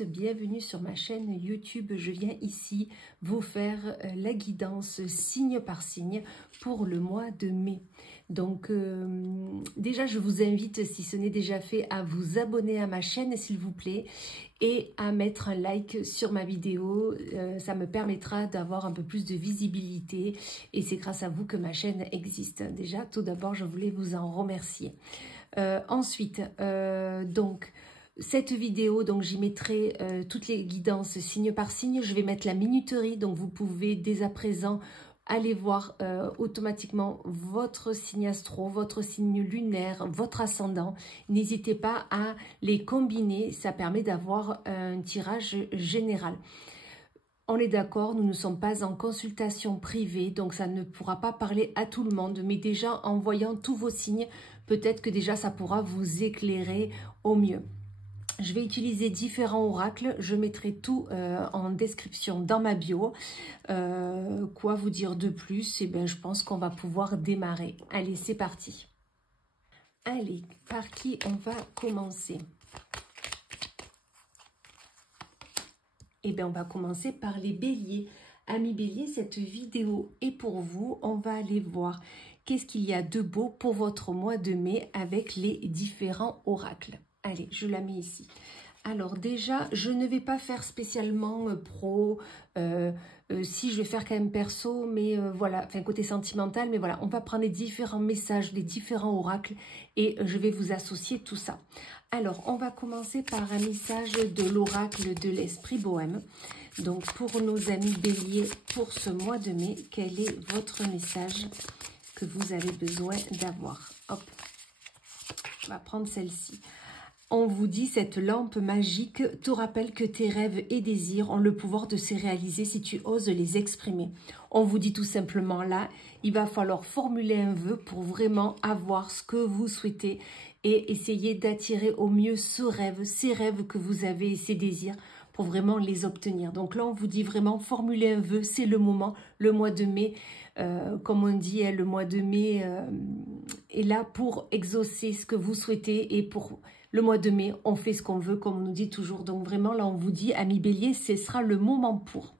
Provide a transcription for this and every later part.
tous, bienvenue sur ma chaîne YouTube. Je viens ici vous faire la guidance signe par signe pour le mois de mai. Donc déjà je vous invite, si ce n'est déjà fait, à vous abonner à ma chaîne s'il vous plaît et à mettre un like sur ma vidéo. Ça me permettra d'avoir un peu plus de visibilité et c'est grâce à vous que ma chaîne existe. Déjà tout d'abord je voulais vous en remercier. Ensuite donc cette vidéo, donc j'y mettrai toutes les guidances signe par signe. Je vais mettre la minuterie, donc vous pouvez dès à présent aller voir automatiquement votre signe astro, votre signe lunaire, votre ascendant. N'hésitez pas à les combiner, ça permet d'avoir un tirage général. On est d'accord, nous ne sommes pas en consultation privée, donc ça ne pourra pas parler à tout le monde. Mais déjà, en voyant tous vos signes, peut-être que déjà ça pourra vous éclairer au mieux. Je vais utiliser différents oracles, je mettrai tout en description dans ma bio. Quoi vous dire de plus? Eh bien, je pense qu'on va pouvoir démarrer. Allez, c'est parti. Allez, par qui on va commencer? Eh bien, on va commencer par les béliers. Amis béliers, cette vidéo est pour vous. On va aller voir qu'est-ce qu'il y a de beau pour votre mois de mai avec les différents oracles. Allez, je la mets ici. Alors déjà, je ne vais pas faire spécialement pro, si je vais faire quand même perso, mais voilà, enfin côté sentimental, mais voilà, on va prendre les différents messages, les différents oracles et je vais vous associer tout ça. Alors, on va commencer par un message de l'oracle de l'esprit bohème. Donc, pour nos amis béliers, pour ce mois de mai, quel est votre message que vous avez besoin d'avoir? Hop, on va prendre celle-ci. On vous dit, cette lampe magique te rappelle que tes rêves et désirs ont le pouvoir de se réaliser si tu oses les exprimer. On vous dit tout simplement là, il va falloir formuler un vœu pour vraiment avoir ce que vous souhaitez et essayer d'attirer au mieux ce rêve, ces rêves que vous avez et ces désirs pour vraiment les obtenir. Donc là, on vous dit vraiment formuler un vœu, c'est le moment, le mois de mai, comme on dit, le mois de mai est là pour exaucer ce que vous souhaitez et pour... Le mois de mai, on fait ce qu'on veut, comme on nous dit toujours. Donc vraiment, là, on vous dit, amis bélier, ce sera le moment pour.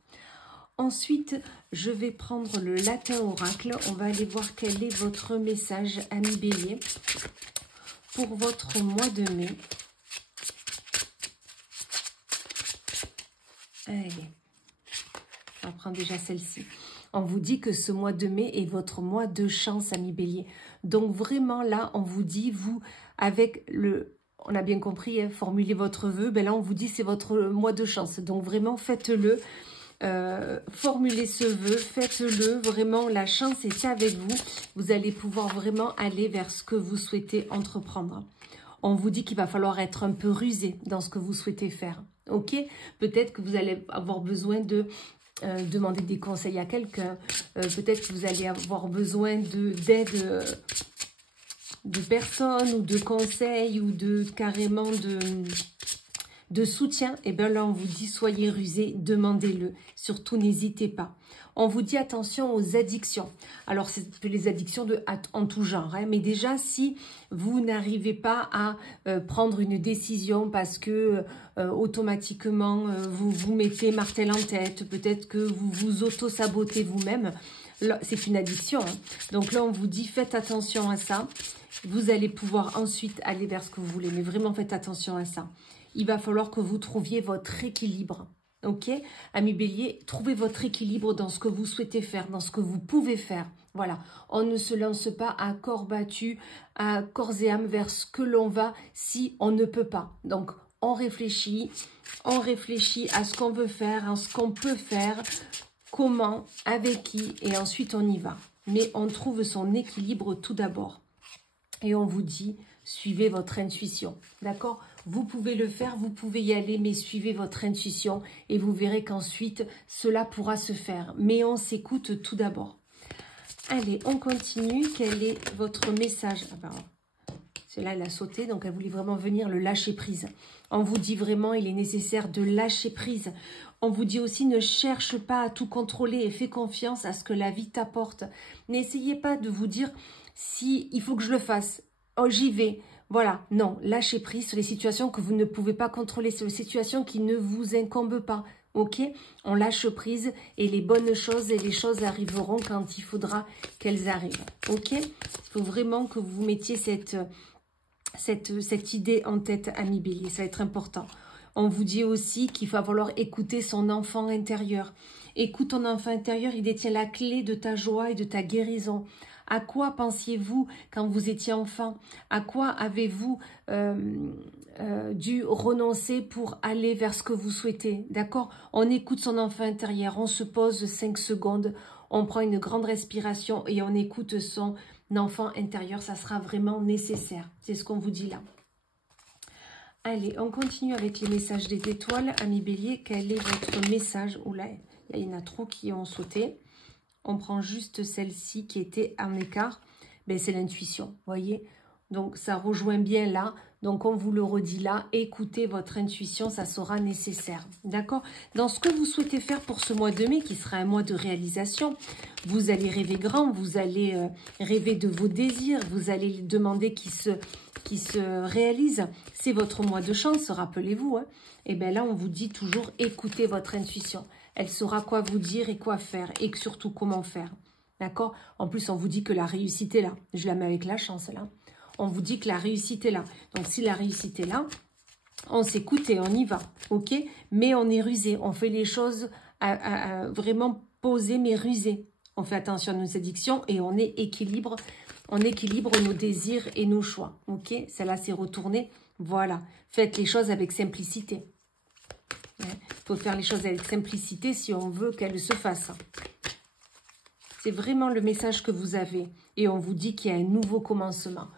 Ensuite, je vais prendre le latin oracle. On va aller voir quel est votre message, amis bélier, pour votre mois de mai. Allez, on va prendre déjà celle-ci. On vous dit que ce mois de mai est votre mois de chance, amis bélier. Donc vraiment, là, on vous dit, vous, avec le... On a bien compris, hein, formulez votre vœu. Ben là, on vous dit c'est votre mois de chance. Donc vraiment, faites-le. Formulez ce vœu, faites-le. Vraiment, la chance est avec vous. Vous allez pouvoir vraiment aller vers ce que vous souhaitez entreprendre. On vous dit qu'il va falloir être un peu rusé dans ce que vous souhaitez faire. Ok? Peut-être que vous allez avoir besoin de... demander des conseils à quelqu'un. Peut-être que vous allez avoir besoin d'aide... de personnes ou de conseils ou de carrément de soutien, et bien là on vous dit soyez rusés, demandez-le, surtout n'hésitez pas. On vous dit attention aux addictions. Alors c'est les addictions en tout genre, hein, mais déjà si vous n'arrivez pas à prendre une décision parce que automatiquement vous vous mettez martel en tête, peut-être que vous vous auto-sabotez vous-même, c'est une addiction. Hein. Donc là on vous dit faites attention à ça. Vous allez pouvoir ensuite aller vers ce que vous voulez. Mais vraiment, faites attention à ça. Il va falloir que vous trouviez votre équilibre. Ok? Amis bélier, trouvez votre équilibre dans ce que vous souhaitez faire, dans ce que vous pouvez faire. Voilà. On ne se lance pas à corps battu, à corps et âme vers ce que l'on va si on ne peut pas. Donc, on réfléchit à ce qu'on veut faire, à ce qu'on peut faire, comment, avec qui, et ensuite on y va. Mais on trouve son équilibre tout d'abord. Et on vous dit, suivez votre intuition, d'accord? Vous pouvez le faire, vous pouvez y aller, mais suivez votre intuition et vous verrez qu'ensuite, cela pourra se faire. Mais on s'écoute tout d'abord. Allez, on continue. Quel est votre message? Ah ben, celle-là, elle a sauté, donc elle voulait vraiment venir le lâcher prise. On vous dit vraiment, il est nécessaire de lâcher prise. On vous dit aussi, ne cherche pas à tout contrôler et fais confiance à ce que la vie t'apporte. N'essayez pas de vous dire, si il faut que je le fasse, oh j'y vais. Voilà, non, lâchez prise sur les situations que vous ne pouvez pas contrôler, sur les situations qui ne vous incombent pas. Ok, on lâche prise et les bonnes choses et les choses arriveront quand il faudra qu'elles arrivent. Ok, il faut vraiment que vous mettiez cette idée en tête, ami Bélier, ça va être important. On vous dit aussi qu'il va falloir écouter son enfant intérieur. Écoute ton enfant intérieur, il détient la clé de ta joie et de ta guérison. À quoi pensiez-vous quand vous étiez enfant? À quoi avez-vous dû renoncer pour aller vers ce que vous souhaitez? D'accord? On écoute son enfant intérieur, on se pose 5 secondes, on prend une grande respiration et on écoute son enfant intérieur. Ça sera vraiment nécessaire. C'est ce qu'on vous dit là. Allez, on continue avec les messages des étoiles. Ami Bélier, quel est votre message? Oula, il y en a trop qui ont sauté. On prend juste celle-ci qui était en écart. Ben, c'est l'intuition, voyez. Donc, ça rejoint bien là. Donc, on vous le redit là. Écoutez votre intuition, ça sera nécessaire. D'accord? Dans ce que vous souhaitez faire pour ce mois de mai, qui sera un mois de réalisation, vous allez rêver grand, vous allez rêver de vos désirs, vous allez demander qui se réalise. C'est votre mois de chance, rappelez-vous. Hein. Et bien là, on vous dit toujours, écoutez votre intuition. Elle saura quoi vous dire et quoi faire et surtout comment faire. D'accord? En plus, on vous dit que la réussite est là. Je la mets avec la chance là. On vous dit que la réussite est là. Donc, si la réussite est là, on s'écoute et on y va. Ok? Mais on est rusé. On fait les choses vraiment posées mais rusées. On fait attention à nos addictions et on équilibre nos désirs et nos choix. Ok? Celle-là, c'est retourné. Voilà. Faites les choses avec simplicité. Il faut faire les choses avec simplicité si on veut qu'elles se fassent. C'est vraiment le message que vous avez. Et on vous dit qu'il y a un nouveau commencement.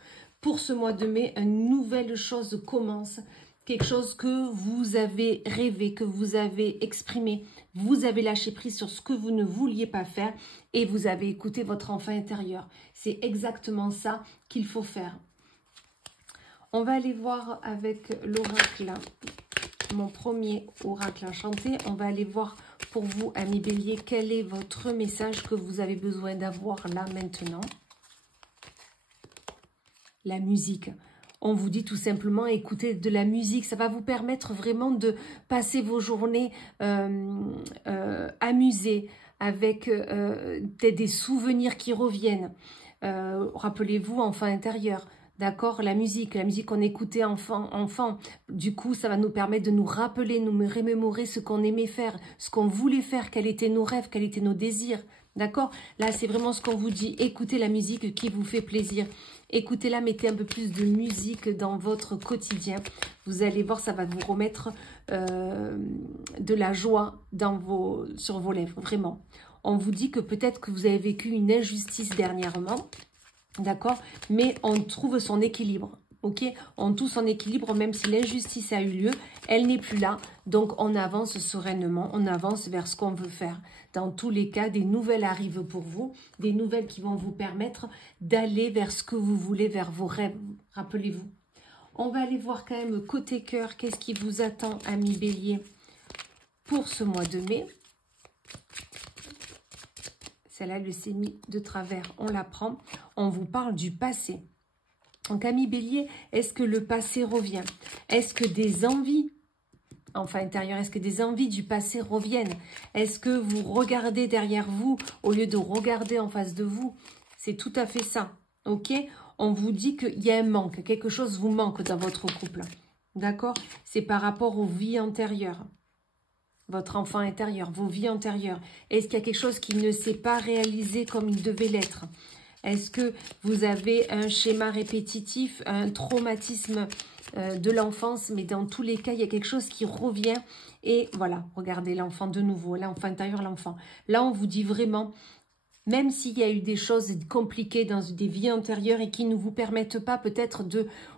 Pour ce mois de mai, une nouvelle chose commence. Quelque chose que vous avez rêvé, que vous avez exprimé. Vous avez lâché prise sur ce que vous ne vouliez pas faire. Et vous avez écouté votre enfant intérieur. C'est exactement ça qu'il faut faire. On va aller voir avec l'oracle. Mon premier oracle enchanté. On va aller voir pour vous, ami Bélier, quel est votre message que vous avez besoin d'avoir là maintenant. La musique. On vous dit tout simplement, écoutez de la musique. Ça va vous permettre vraiment de passer vos journées amusées, avec des souvenirs qui reviennent. Rappelez-vous, enfant intérieur. D'accord, la musique qu'on écoutait enfant, du coup, ça va nous permettre de nous rappeler, nous remémorer ce qu'on aimait faire, ce qu'on voulait faire, quels étaient nos rêves, quels étaient nos désirs. D'accord? Là, c'est vraiment ce qu'on vous dit. Écoutez la musique qui vous fait plaisir. Écoutez-la, mettez un peu plus de musique dans votre quotidien. Vous allez voir, ça va vous remettre de la joie sur vos lèvres, vraiment. On vous dit que peut-être que vous avez vécu une injustice dernièrement. D'accord? Mais on trouve son équilibre. Ok? On trouve son équilibre, même si l'injustice a eu lieu, elle n'est plus là. Donc, on avance sereinement, on avance vers ce qu'on veut faire. Dans tous les cas, des nouvelles arrivent pour vous, des nouvelles qui vont vous permettre d'aller vers ce que vous voulez, vers vos rêves. Rappelez-vous. On va aller voir quand même côté cœur, qu'est-ce qui vous attend, ami Bélier, pour ce mois de mai. Celle-là, le s'est mis de travers, on la prend. On vous parle du passé. Donc, ami Bélier, est-ce que le passé revient? Est-ce que des envies, enfin intérieures, est-ce que des envies du passé reviennent? Est-ce que vous regardez derrière vous au lieu de regarder en face de vous? C'est tout à fait ça, ok? On vous dit qu'il y a un manque, quelque chose vous manque dans votre couple, d'accord? C'est par rapport aux vies antérieures. Votre enfant intérieur, vos vies antérieures. Est-ce qu'il y a quelque chose qui ne s'est pas réalisé comme il devait l'être? Est-ce que vous avez un schéma répétitif, un traumatisme de l'enfance? Mais dans tous les cas, il y a quelque chose qui revient. Et voilà, regardez l'enfant de nouveau, l'enfant intérieur, l'enfant. Là, on vous dit vraiment, même s'il y a eu des choses compliquées dans des vies antérieures et qui ne vous permettent pas peut-être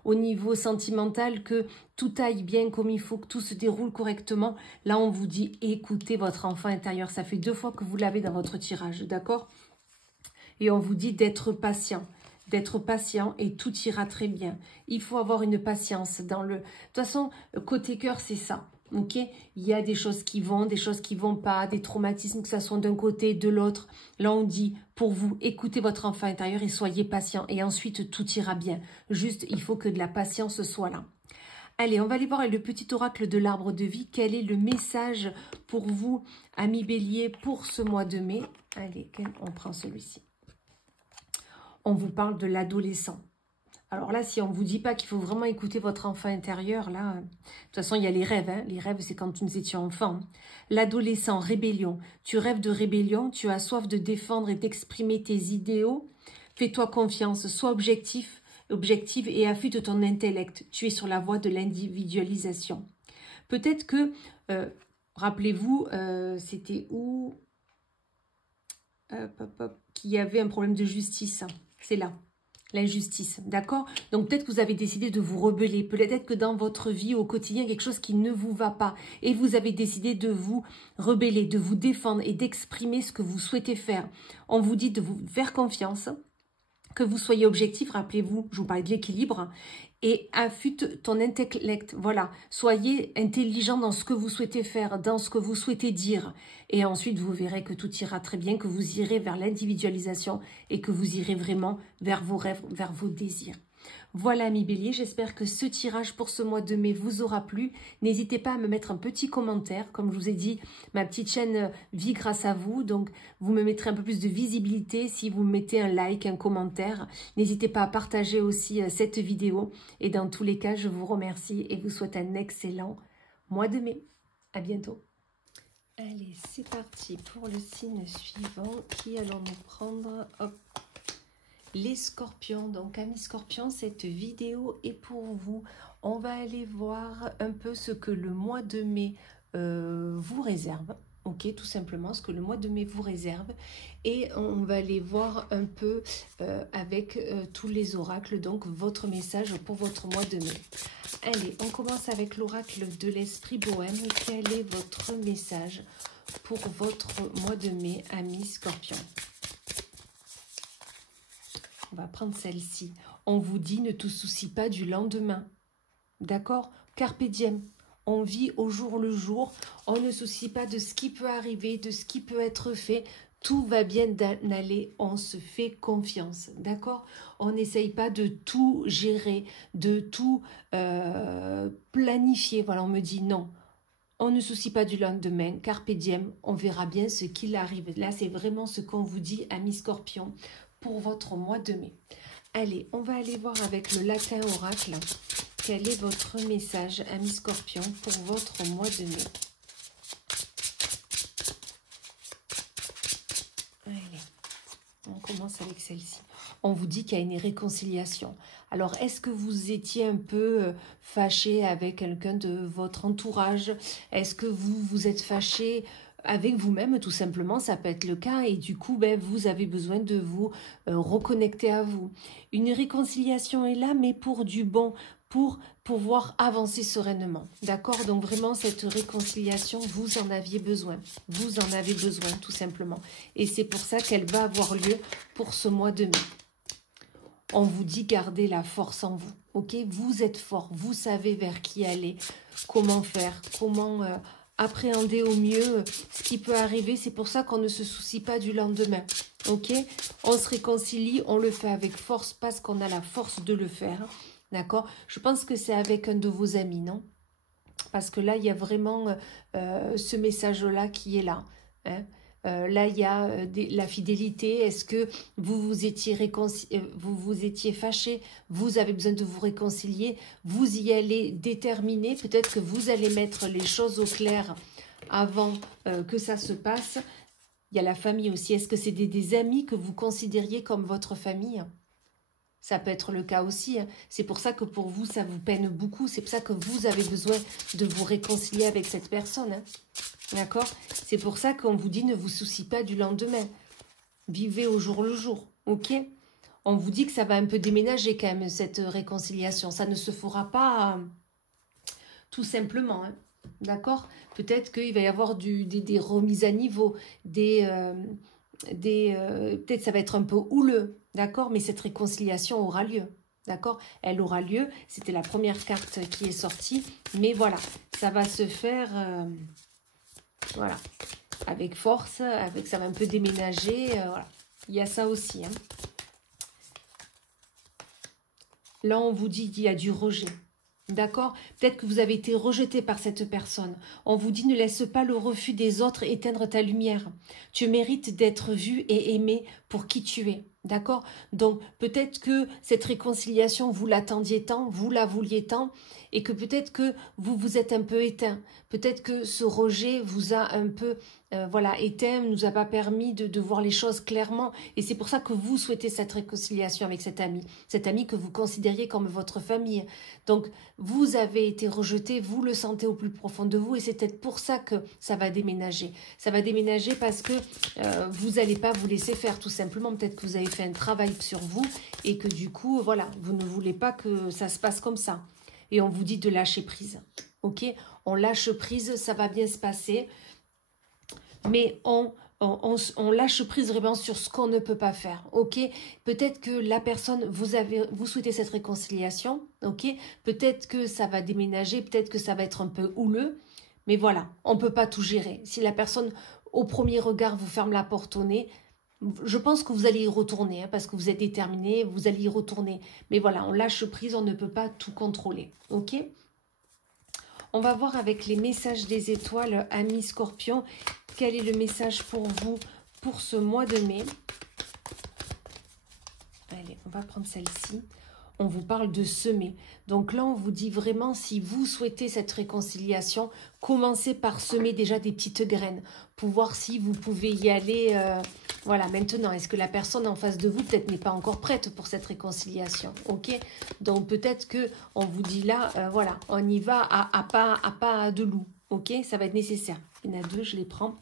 au niveau sentimental que tout aille bien comme il faut, que tout se déroule correctement, là on vous dit écoutez votre enfant intérieur. Ça fait 2 fois que vous l'avez dans votre tirage, d'accord? Et on vous dit d'être patient et tout ira très bien. Il faut avoir une patience dans le... De toute façon, côté cœur, c'est ça. Ok, il y a des choses qui vont, des choses qui vont pas, des traumatismes, que ça soit d'un côté, de l'autre. Là, on dit, pour vous, écoutez votre enfant intérieur et soyez patient. Et ensuite, tout ira bien. Juste, il faut que de la patience soit là. Allez, on va aller voir avec le petit oracle de l'arbre de vie. Quel est le message pour vous, amis bélier, pour ce mois de mai? Allez, on prend celui-ci. On vous parle de l'adolescent. Alors là, si on ne vous dit pas qu'il faut vraiment écouter votre enfant intérieur, là, de toute façon, il y a les rêves. Hein. Les rêves, c'est quand nous étions enfants. L'adolescent, rébellion. Tu rêves de rébellion, tu as soif de défendre et d'exprimer tes idéaux. Fais-toi confiance, sois objective et affûte ton intellect. Tu es sur la voie de l'individualisation. Peut-être que, rappelez-vous, c'était où qu'il y avait un problème de justice. C'est là. L'injustice, d'accord? Donc peut-être que vous avez décidé de vous rebeller, peut-être que dans votre vie au quotidien, il y a quelque chose qui ne vous va pas et vous avez décidé de vous rebeller, de vous défendre et d'exprimer ce que vous souhaitez faire. On vous dit de vous faire confiance, que vous soyez objectif, rappelez-vous, je vous parlais de l'équilibre, et affûte ton intellect, voilà, soyez intelligent dans ce que vous souhaitez faire, dans ce que vous souhaitez dire, et ensuite vous verrez que tout ira très bien, que vous irez vers l'individualisation et que vous irez vraiment vers vos rêves, vers vos désirs. Voilà, amis béliers, j'espère que ce tirage pour ce mois de mai vous aura plu. N'hésitez pas à me mettre un petit commentaire. Comme je vous ai dit, ma petite chaîne vit grâce à vous. Donc, vous me mettrez un peu plus de visibilité si vous mettez un like, un commentaire. N'hésitez pas à partager aussi cette vidéo. Et dans tous les cas, je vous remercie et vous souhaite un excellent mois de mai. À bientôt. Allez, c'est parti pour le signe suivant. Qui allons-nous prendre? Hop. Les scorpions, donc amis scorpions, cette vidéo est pour vous. On va aller voir un peu ce que le mois de mai vous réserve. Ok, tout simplement ce que le mois de mai vous réserve. Et on va aller voir un peu avec tous les oracles, donc votre message pour votre mois de mai. Allez, on commence avec l'oracle de l'esprit bohème. Quel est votre message pour votre mois de mai, amis scorpions? On va prendre celle-ci. On vous dit, ne te soucie pas du lendemain. D'accord? Carpe diem. On vit au jour le jour. On ne soucie pas de ce qui peut arriver, de ce qui peut être fait. Tout va bien aller. On se fait confiance. D'accord? On n'essaye pas de tout gérer, de tout planifier. Voilà, on me dit non. On ne soucie pas du lendemain. Carpe diem. On verra bien ce qu'il arrive. Là, c'est vraiment ce qu'on vous dit, amis scorpions, pour votre mois de mai. Allez, on va aller voir avec le latin oracle. Quel est votre message, amis scorpions, pour votre mois de mai? Allez, on commence avec celle-ci. On vous dit qu'il y a une réconciliation. Alors, est-ce que vous étiez un peu fâché avec quelqu'un de votre entourage? Est-ce que vous êtes fâché avec vous-même, tout simplement, ça peut être le cas, et du coup, ben, vous avez besoin de vous reconnecter à vous. Une réconciliation est là, mais pour du bon, pour pouvoir avancer sereinement. D'accord? Donc vraiment, cette réconciliation, vous en aviez besoin. Vous en avez besoin, tout simplement. Et c'est pour ça qu'elle va avoir lieu pour ce mois de mai. On vous dit, gardez la force en vous. Ok? Vous êtes fort, vous savez vers qui aller, comment faire, comment appréhender au mieux ce qui peut arriver. C'est pour ça qu'on ne se soucie pas du lendemain. Ok? On se réconcilie, on le fait avec force parce qu'on a la force de le faire. D'accord? Je pense que c'est avec un de vos amis, non? Parce que là, il y a vraiment ce message-là qui est là. Hein? Là, il y a la fidélité. Est-ce que vous étiez fâché? Vous avez besoin de vous réconcilier. Vous y allez déterminer. Peut-être que vous allez mettre les choses au clair avant que ça se passe. Il y a la famille aussi. Est-ce que c'est des amis que vous considériez comme votre famille? Ça peut être le cas aussi. Hein. C'est pour ça que pour vous, ça vous peine beaucoup. C'est pour ça que vous avez besoin de vous réconcilier avec cette personne. Hein. D'accord? C'est pour ça qu'on vous dit ne vous soucie pas du lendemain. Vivez au jour le jour. Ok? On vous dit que ça va un peu déménager quand même, cette réconciliation. Ça ne se fera pas tout simplement. Hein. D'accord? Peut-être qu'il va y avoir des remises à niveau, peut-être ça va être un peu houleux. D'accord? Mais cette réconciliation aura lieu. D'accord? Elle aura lieu. C'était la première carte qui est sortie. Mais voilà, ça va se faire... voilà. Avec force, ça va un peu déménager. Voilà. Il y a ça aussi. Hein. Là, on vous dit qu'il y a du rejet. D'accord? Peut-être que vous avez été rejeté par cette personne. On vous dit ne laisse pas le refus des autres éteindre ta lumière. Tu mérites d'être vu et aimé pour qui tu es. D'accord? Donc peut-être que cette réconciliation, vous l'attendiez tant, vous la vouliez tant, et que peut-être que vous vous êtes un peu éteint. Peut-être que ce rejet vous a un peu voilà, éteint, ne nous a pas permis de voir les choses clairement. Et c'est pour ça que vous souhaitez cette réconciliation avec cet ami que vous considériez comme votre famille. Donc, vous avez été rejeté, vous le sentez au plus profond de vous, et c'est peut-être pour ça que ça va déménager. Ça va déménager parce que vous n'allez pas vous laisser faire, tout simplement. Peut-être que vous avez fait un travail sur vous, et que du coup, voilà, vous ne voulez pas que ça se passe comme ça. Et on vous dit de lâcher prise. Ok? On lâche prise, ça va bien se passer. Mais on lâche prise vraiment sur ce qu'on ne peut pas faire, ok? Peut-être que la personne, vous souhaitez cette réconciliation, ok? Peut-être que ça va déménager, peut-être que ça va être un peu houleux, mais voilà, on ne peut pas tout gérer. Si la personne, au premier regard, vous ferme la porte au nez, je pense que vous allez y retourner, hein, parce que vous êtes déterminé, vous allez y retourner. Mais voilà, on lâche prise, on ne peut pas tout contrôler, ok? On va voir avec les messages des étoiles, amis Scorpion, quel est le message pour vous pour ce mois de mai. Allez, on va prendre celle-ci. On vous parle de semer. Donc là, on vous dit vraiment, si vous souhaitez cette réconciliation, commencez par semer déjà des petites graines pour voir si vous pouvez y aller. Voilà, maintenant, est-ce que la personne en face de vous, peut-être, n'est pas encore prête pour cette réconciliation, ok? Donc peut-être que on vous dit là, voilà, on y va à pas de loup, ok? Ça va être nécessaire. Il y en a deux, je les prends.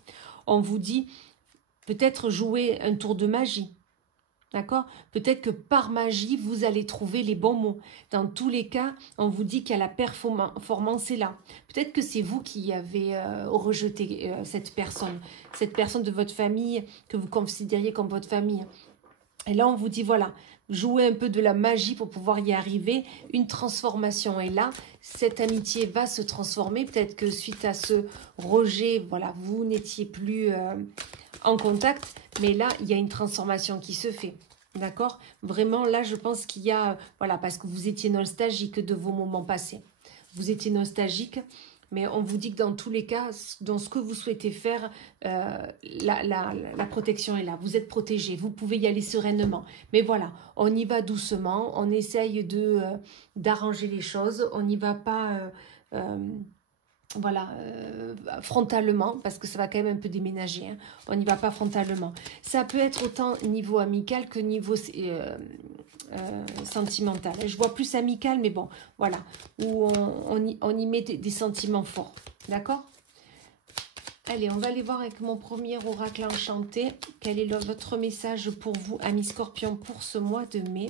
On vous dit peut-être jouer un tour de magie. D'accord? Peut-être que par magie, vous allez trouver les bons mots. Dans tous les cas, on vous dit qu'il y a la performance est là. Peut-être que c'est vous qui avez rejeté cette personne de votre famille, que vous considériez comme votre famille. Et là, on vous dit, voilà, jouez un peu de la magie pour pouvoir y arriver. Une transformation est là. Cette amitié va se transformer. Peut-être que suite à ce rejet, voilà, vous n'étiez plus en contact. Mais là, il y a une transformation qui se fait. D'accord? Vraiment, là, je pense qu'il y a... Voilà, parce que vous étiez nostalgique de vos moments passés. Vous étiez nostalgique, mais on vous dit que dans tous les cas, dans ce que vous souhaitez faire, la protection est là. Vous êtes protégé, vous pouvez y aller sereinement. Mais voilà, on y va doucement, on essaye d'arranger les choses. On n'y va pas... voilà, frontalement, parce que ça va quand même un peu déménager, hein. On n'y va pas frontalement. Ça peut être autant niveau amical que niveau sentimental. Je vois plus amical, mais bon, voilà, où on y met des sentiments forts, d'accord? Allez, on va aller voir avec mon premier oracle enchanté. Quel est votre message pour vous, amis Scorpions, pour ce mois de mai?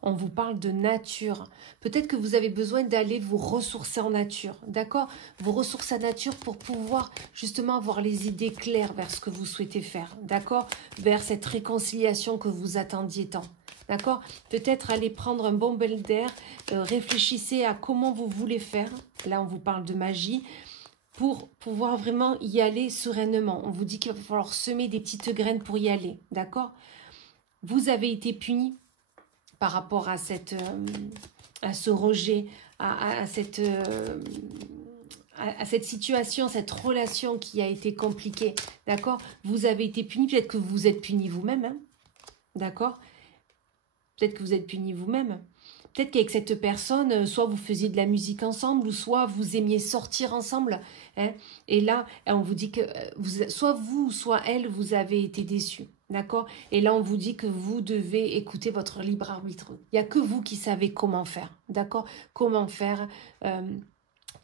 On vous parle de nature. Peut-être que vous avez besoin d'aller vous ressourcer en nature, d'accord? Vous ressourcer en nature pour pouvoir justement avoir les idées claires vers ce que vous souhaitez faire, d'accord? Vers cette réconciliation que vous attendiez tant, d'accord? Peut-être aller prendre un bon bel d'air, réfléchissez à comment vous voulez faire. Là, on vous parle de magie. Pour pouvoir vraiment y aller sereinement. On vous dit qu'il va falloir semer des petites graines pour y aller, d'accord? Vous avez été puni par rapport à ce rejet, à cette situation, cette relation qui a été compliquée, d'accord? Vous avez été puni, peut-être que vous êtes puni vous-même, hein, d'accord? Peut-être que vous êtes puni vous-même. Peut-être qu'avec cette personne, soit vous faisiez de la musique ensemble, ou soit vous aimiez sortir ensemble, hein, et là, on vous dit que soit vous, soit elle, vous avez été déçus. D'accord? Et là, on vous dit que vous devez écouter votre libre arbitre. Il n'y a que vous qui savez comment faire. D'accord? Comment faire,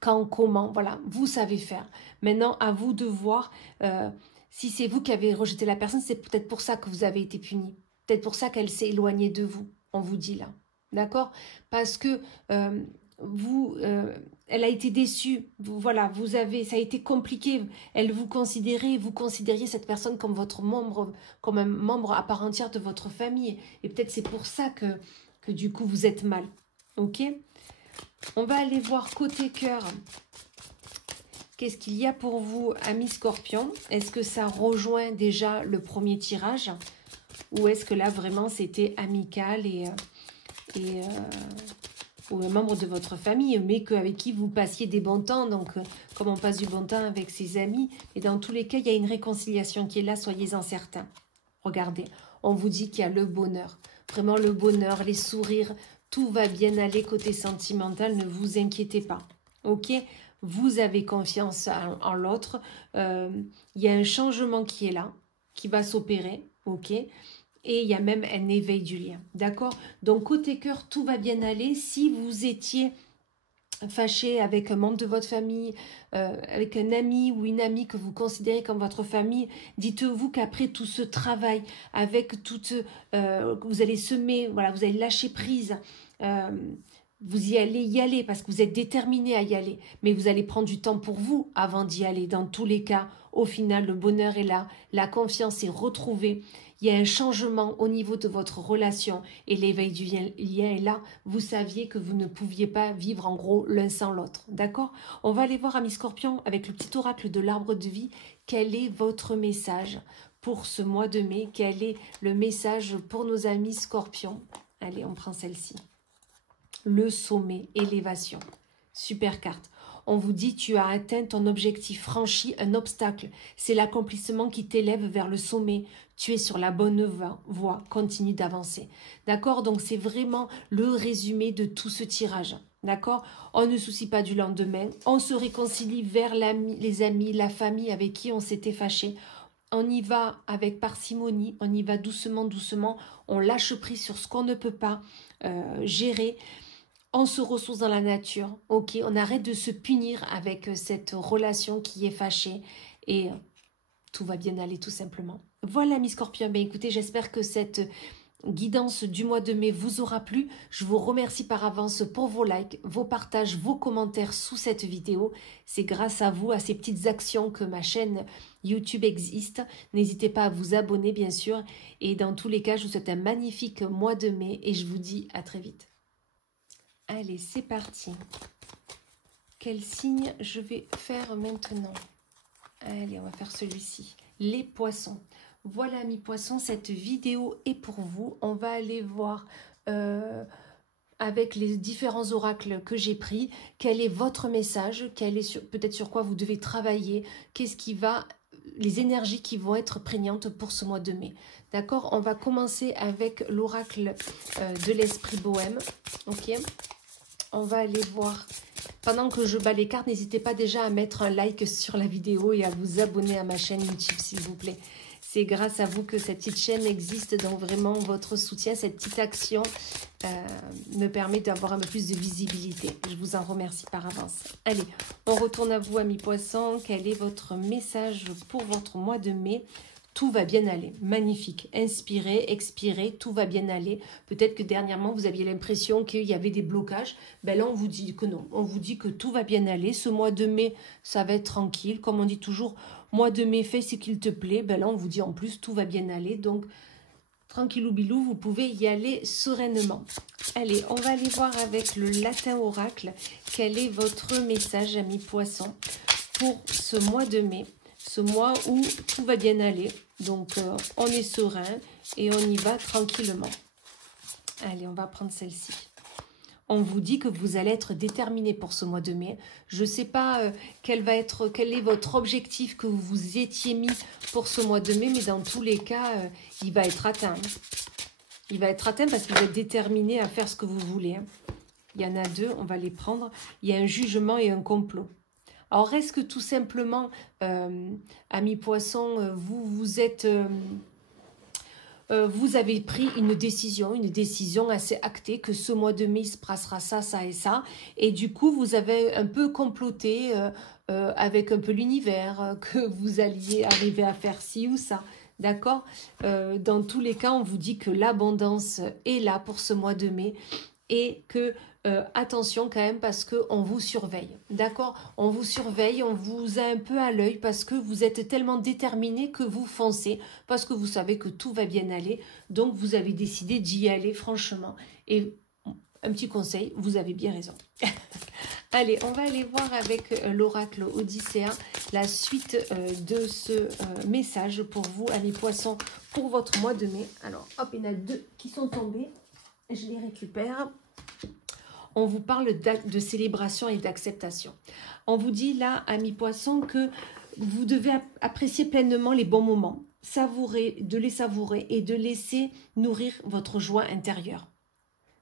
quand, comment, voilà. Vous savez faire. Maintenant, à vous de voir si c'est vous qui avez rejeté la personne, c'est peut-être pour ça que vous avez été puni. Peut-être pour ça qu'elle s'est éloignée de vous. On vous dit là. D'accord? Parce que elle a été déçue. Voilà, ça a été compliqué. Elle vous considériez cette personne comme votre membre, comme un membre à part entière de votre famille. Et peut-être c'est pour ça que que du coup vous êtes mal. Ok? On va aller voir côté cœur. Qu'est-ce qu'il y a pour vous, amis Scorpion? Est-ce que ça rejoint déjà le premier tirage? Ou est-ce que là, vraiment, c'était amical ou un membre de votre famille, mais avec qui vous passiez des bons temps? Donc, comme on passe du bon temps avec ses amis, et dans tous les cas, il y a une réconciliation qui est là, soyez-en certains. Regardez, on vous dit qu'il y a le bonheur. Vraiment le bonheur, les sourires, tout va bien aller côté sentimental, ne vous inquiétez pas. Ok? Vous avez confiance en l'autre. Il y a un changement qui est là, qui va s'opérer. Ok? Et il y a même un éveil du lien. D'accord? Donc, côté cœur, tout va bien aller. Si vous étiez fâché avec un membre de votre famille, avec un ami ou une amie que vous considérez comme votre famille, dites-vous qu'après tout ce travail, avec toute, vous allez semer, voilà, vous allez lâcher prise, vous y allez parce que vous êtes déterminé à y aller, mais vous allez prendre du temps pour vous avant d'y aller. Dans tous les cas, au final, le bonheur est là, la confiance est retrouvée. Il y a un changement au niveau de votre relation et l'éveil du lien est là. Vous saviez que vous ne pouviez pas vivre en gros l'un sans l'autre. D'accord? On va aller voir, amis Scorpion, avec le petit oracle de l'arbre de vie, quel est votre message pour ce mois de mai? Quel est le message pour nos amis Scorpions? Allez, on prend celle-ci. Le sommet, élévation. Super carte. On vous dit, tu as atteint ton objectif, franchi un obstacle. C'est l'accomplissement qui t'élève vers le sommet. Tu es sur la bonne voie, continue d'avancer. D'accord? Donc, c'est vraiment le résumé de tout ce tirage. D'accord? On ne soucie pas du lendemain. On se réconcilie vers les amis, la famille avec qui on s'était fâché. On y va avec parcimonie, on y va doucement, doucement. On lâche prise sur ce qu'on ne peut pas gérer. On se ressource dans la nature, ok, on arrête de se punir avec cette relation qui est fâchée et tout va bien aller tout simplement. Voilà mes Scorpions, ben écoutez, j'espère que cette guidance du mois de mai vous aura plu. Je vous remercie par avance pour vos likes, vos partages, vos commentaires sous cette vidéo. C'est grâce à vous, à ces petites actions que ma chaîne YouTube existe. N'hésitez pas à vous abonner bien sûr et dans tous les cas, je vous souhaite un magnifique mois de mai et je vous dis à très vite. Allez, c'est parti. Quel signe je vais faire maintenant? Allez, on va faire celui-ci. Les poissons. Voilà, mes poissons, cette vidéo est pour vous. On va aller voir avec les différents oracles que j'ai pris, quel est votre message, peut-être sur quoi vous devez travailler, qu'est-ce qui va, les énergies qui vont être prégnantes pour ce mois de mai. D'accord? On va commencer avec l'oracle de l'esprit bohème. Ok? On va aller voir. Pendant que je bats les cartes, n'hésitez pas déjà à mettre un like sur la vidéo et à vous abonner à ma chaîne YouTube, s'il vous plaît. C'est grâce à vous que cette petite chaîne existe, donc vraiment votre soutien, cette petite action me permet d'avoir un peu plus de visibilité. Je vous en remercie par avance. Allez, on retourne à vous, amis poissons. Quel est votre message pour votre mois de mai ? Tout va bien aller. Magnifique. Inspirez, expirez, tout va bien aller. Peut-être que dernièrement, vous aviez l'impression qu'il y avait des blocages. Ben là, on vous dit que non. On vous dit que tout va bien aller. Ce mois de mai, ça va être tranquille. Comme on dit toujours, mois de mai, fais ce qu'il te plaît. Ben là, on vous dit en plus, tout va bien aller. Donc, tranquillou bilou, vous pouvez y aller sereinement. Allez, on va aller voir avec le latin oracle. Quel est votre message, amis poissons, pour ce mois de mai? Ce mois où tout va bien aller. Donc, on est serein et on y va tranquillement. Allez, on va prendre celle-ci. On vous dit que vous allez être déterminé pour ce mois de mai. Je ne sais pas quel est votre objectif que vous vous étiez mis pour ce mois de mai, mais dans tous les cas, il va être atteint. Il va être atteint parce que vous êtes déterminé à faire ce que vous voulez. Il y en a deux, on va les prendre. Il y a un jugement et un complot. Alors, est-ce que tout simplement, amis poissons, vous avez pris une décision assez actée, que ce mois de mai, il se passera ça, ça et ça, et du coup, vous avez un peu comploté avec un peu l'univers, que vous alliez arriver à faire ci ou ça, d'accord? Dans tous les cas, on vous dit que l'abondance est là pour ce mois de mai, et que attention quand même parce qu'on vous surveille, d'accord? On vous surveille, on vous a un peu à l'œil parce que vous êtes tellement déterminé que vous foncez, parce que vous savez que tout va bien aller, donc vous avez décidé d'y aller franchement. Et un petit conseil, vous avez bien raison. Allez, on va aller voir avec l'oracle Odyssée la suite de ce message pour vous, amis poissons, pour votre mois de mai. Alors, hop, il y en a 2 qui sont tombés. Je les récupère. On vous parle de célébration et d'acceptation. On vous dit là, amis poissons, que vous devez apprécier pleinement les bons moments, de les savourer et de laisser nourrir votre joie intérieure.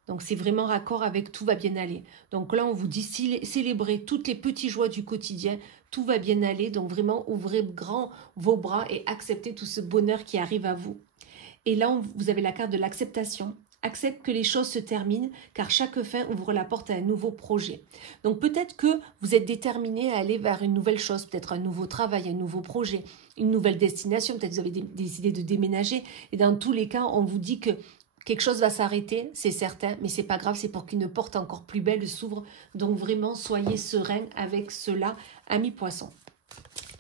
Donc, c'est vraiment raccord avec tout va bien aller. Donc là, on vous dit célébrez toutes les petites joies du quotidien. Tout va bien aller. Donc, vraiment, ouvrez grand vos bras et acceptez tout ce bonheur qui arrive à vous. Et là, vous avez la carte de l'acceptation. Accepte que les choses se terminent, car chaque fin ouvre la porte à un nouveau projet. Donc peut-être que vous êtes déterminé à aller vers une nouvelle chose, peut-être un nouveau travail, un nouveau projet, une nouvelle destination, peut-être vous avez décidé de déménager. Et dans tous les cas, on vous dit que quelque chose va s'arrêter, c'est certain, mais c'est pas grave, c'est pour qu'une porte encore plus belle s'ouvre. Donc vraiment, soyez serein avec cela, amis poissons.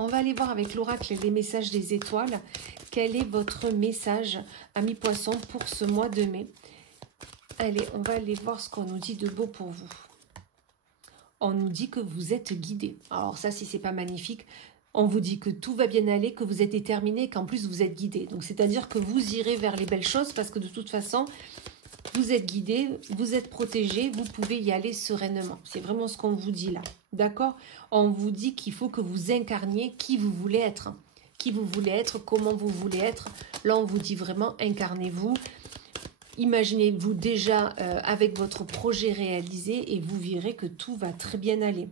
On va aller voir avec l'oracle les messages des étoiles. Quel est votre message, amis poissons, pour ce mois de mai? Allez, on va aller voir ce qu'on nous dit de beau pour vous. On nous dit que vous êtes guidé. Alors ça, si c'est pas magnifique, on vous dit que tout va bien aller, que vous êtes déterminé, qu'en plus vous êtes guidé. Donc c'est-à-dire que vous irez vers les belles choses parce que de toute façon, vous êtes guidé, vous êtes protégé, vous pouvez y aller sereinement. C'est vraiment ce qu'on vous dit là. D'accord? On vous dit qu'il faut que vous incarniez qui vous voulez être. Qui vous voulez être, comment vous voulez être. Là, on vous dit vraiment incarnez-vous. Imaginez-vous déjà avec votre projet réalisé et vous verrez que tout va très bien aller.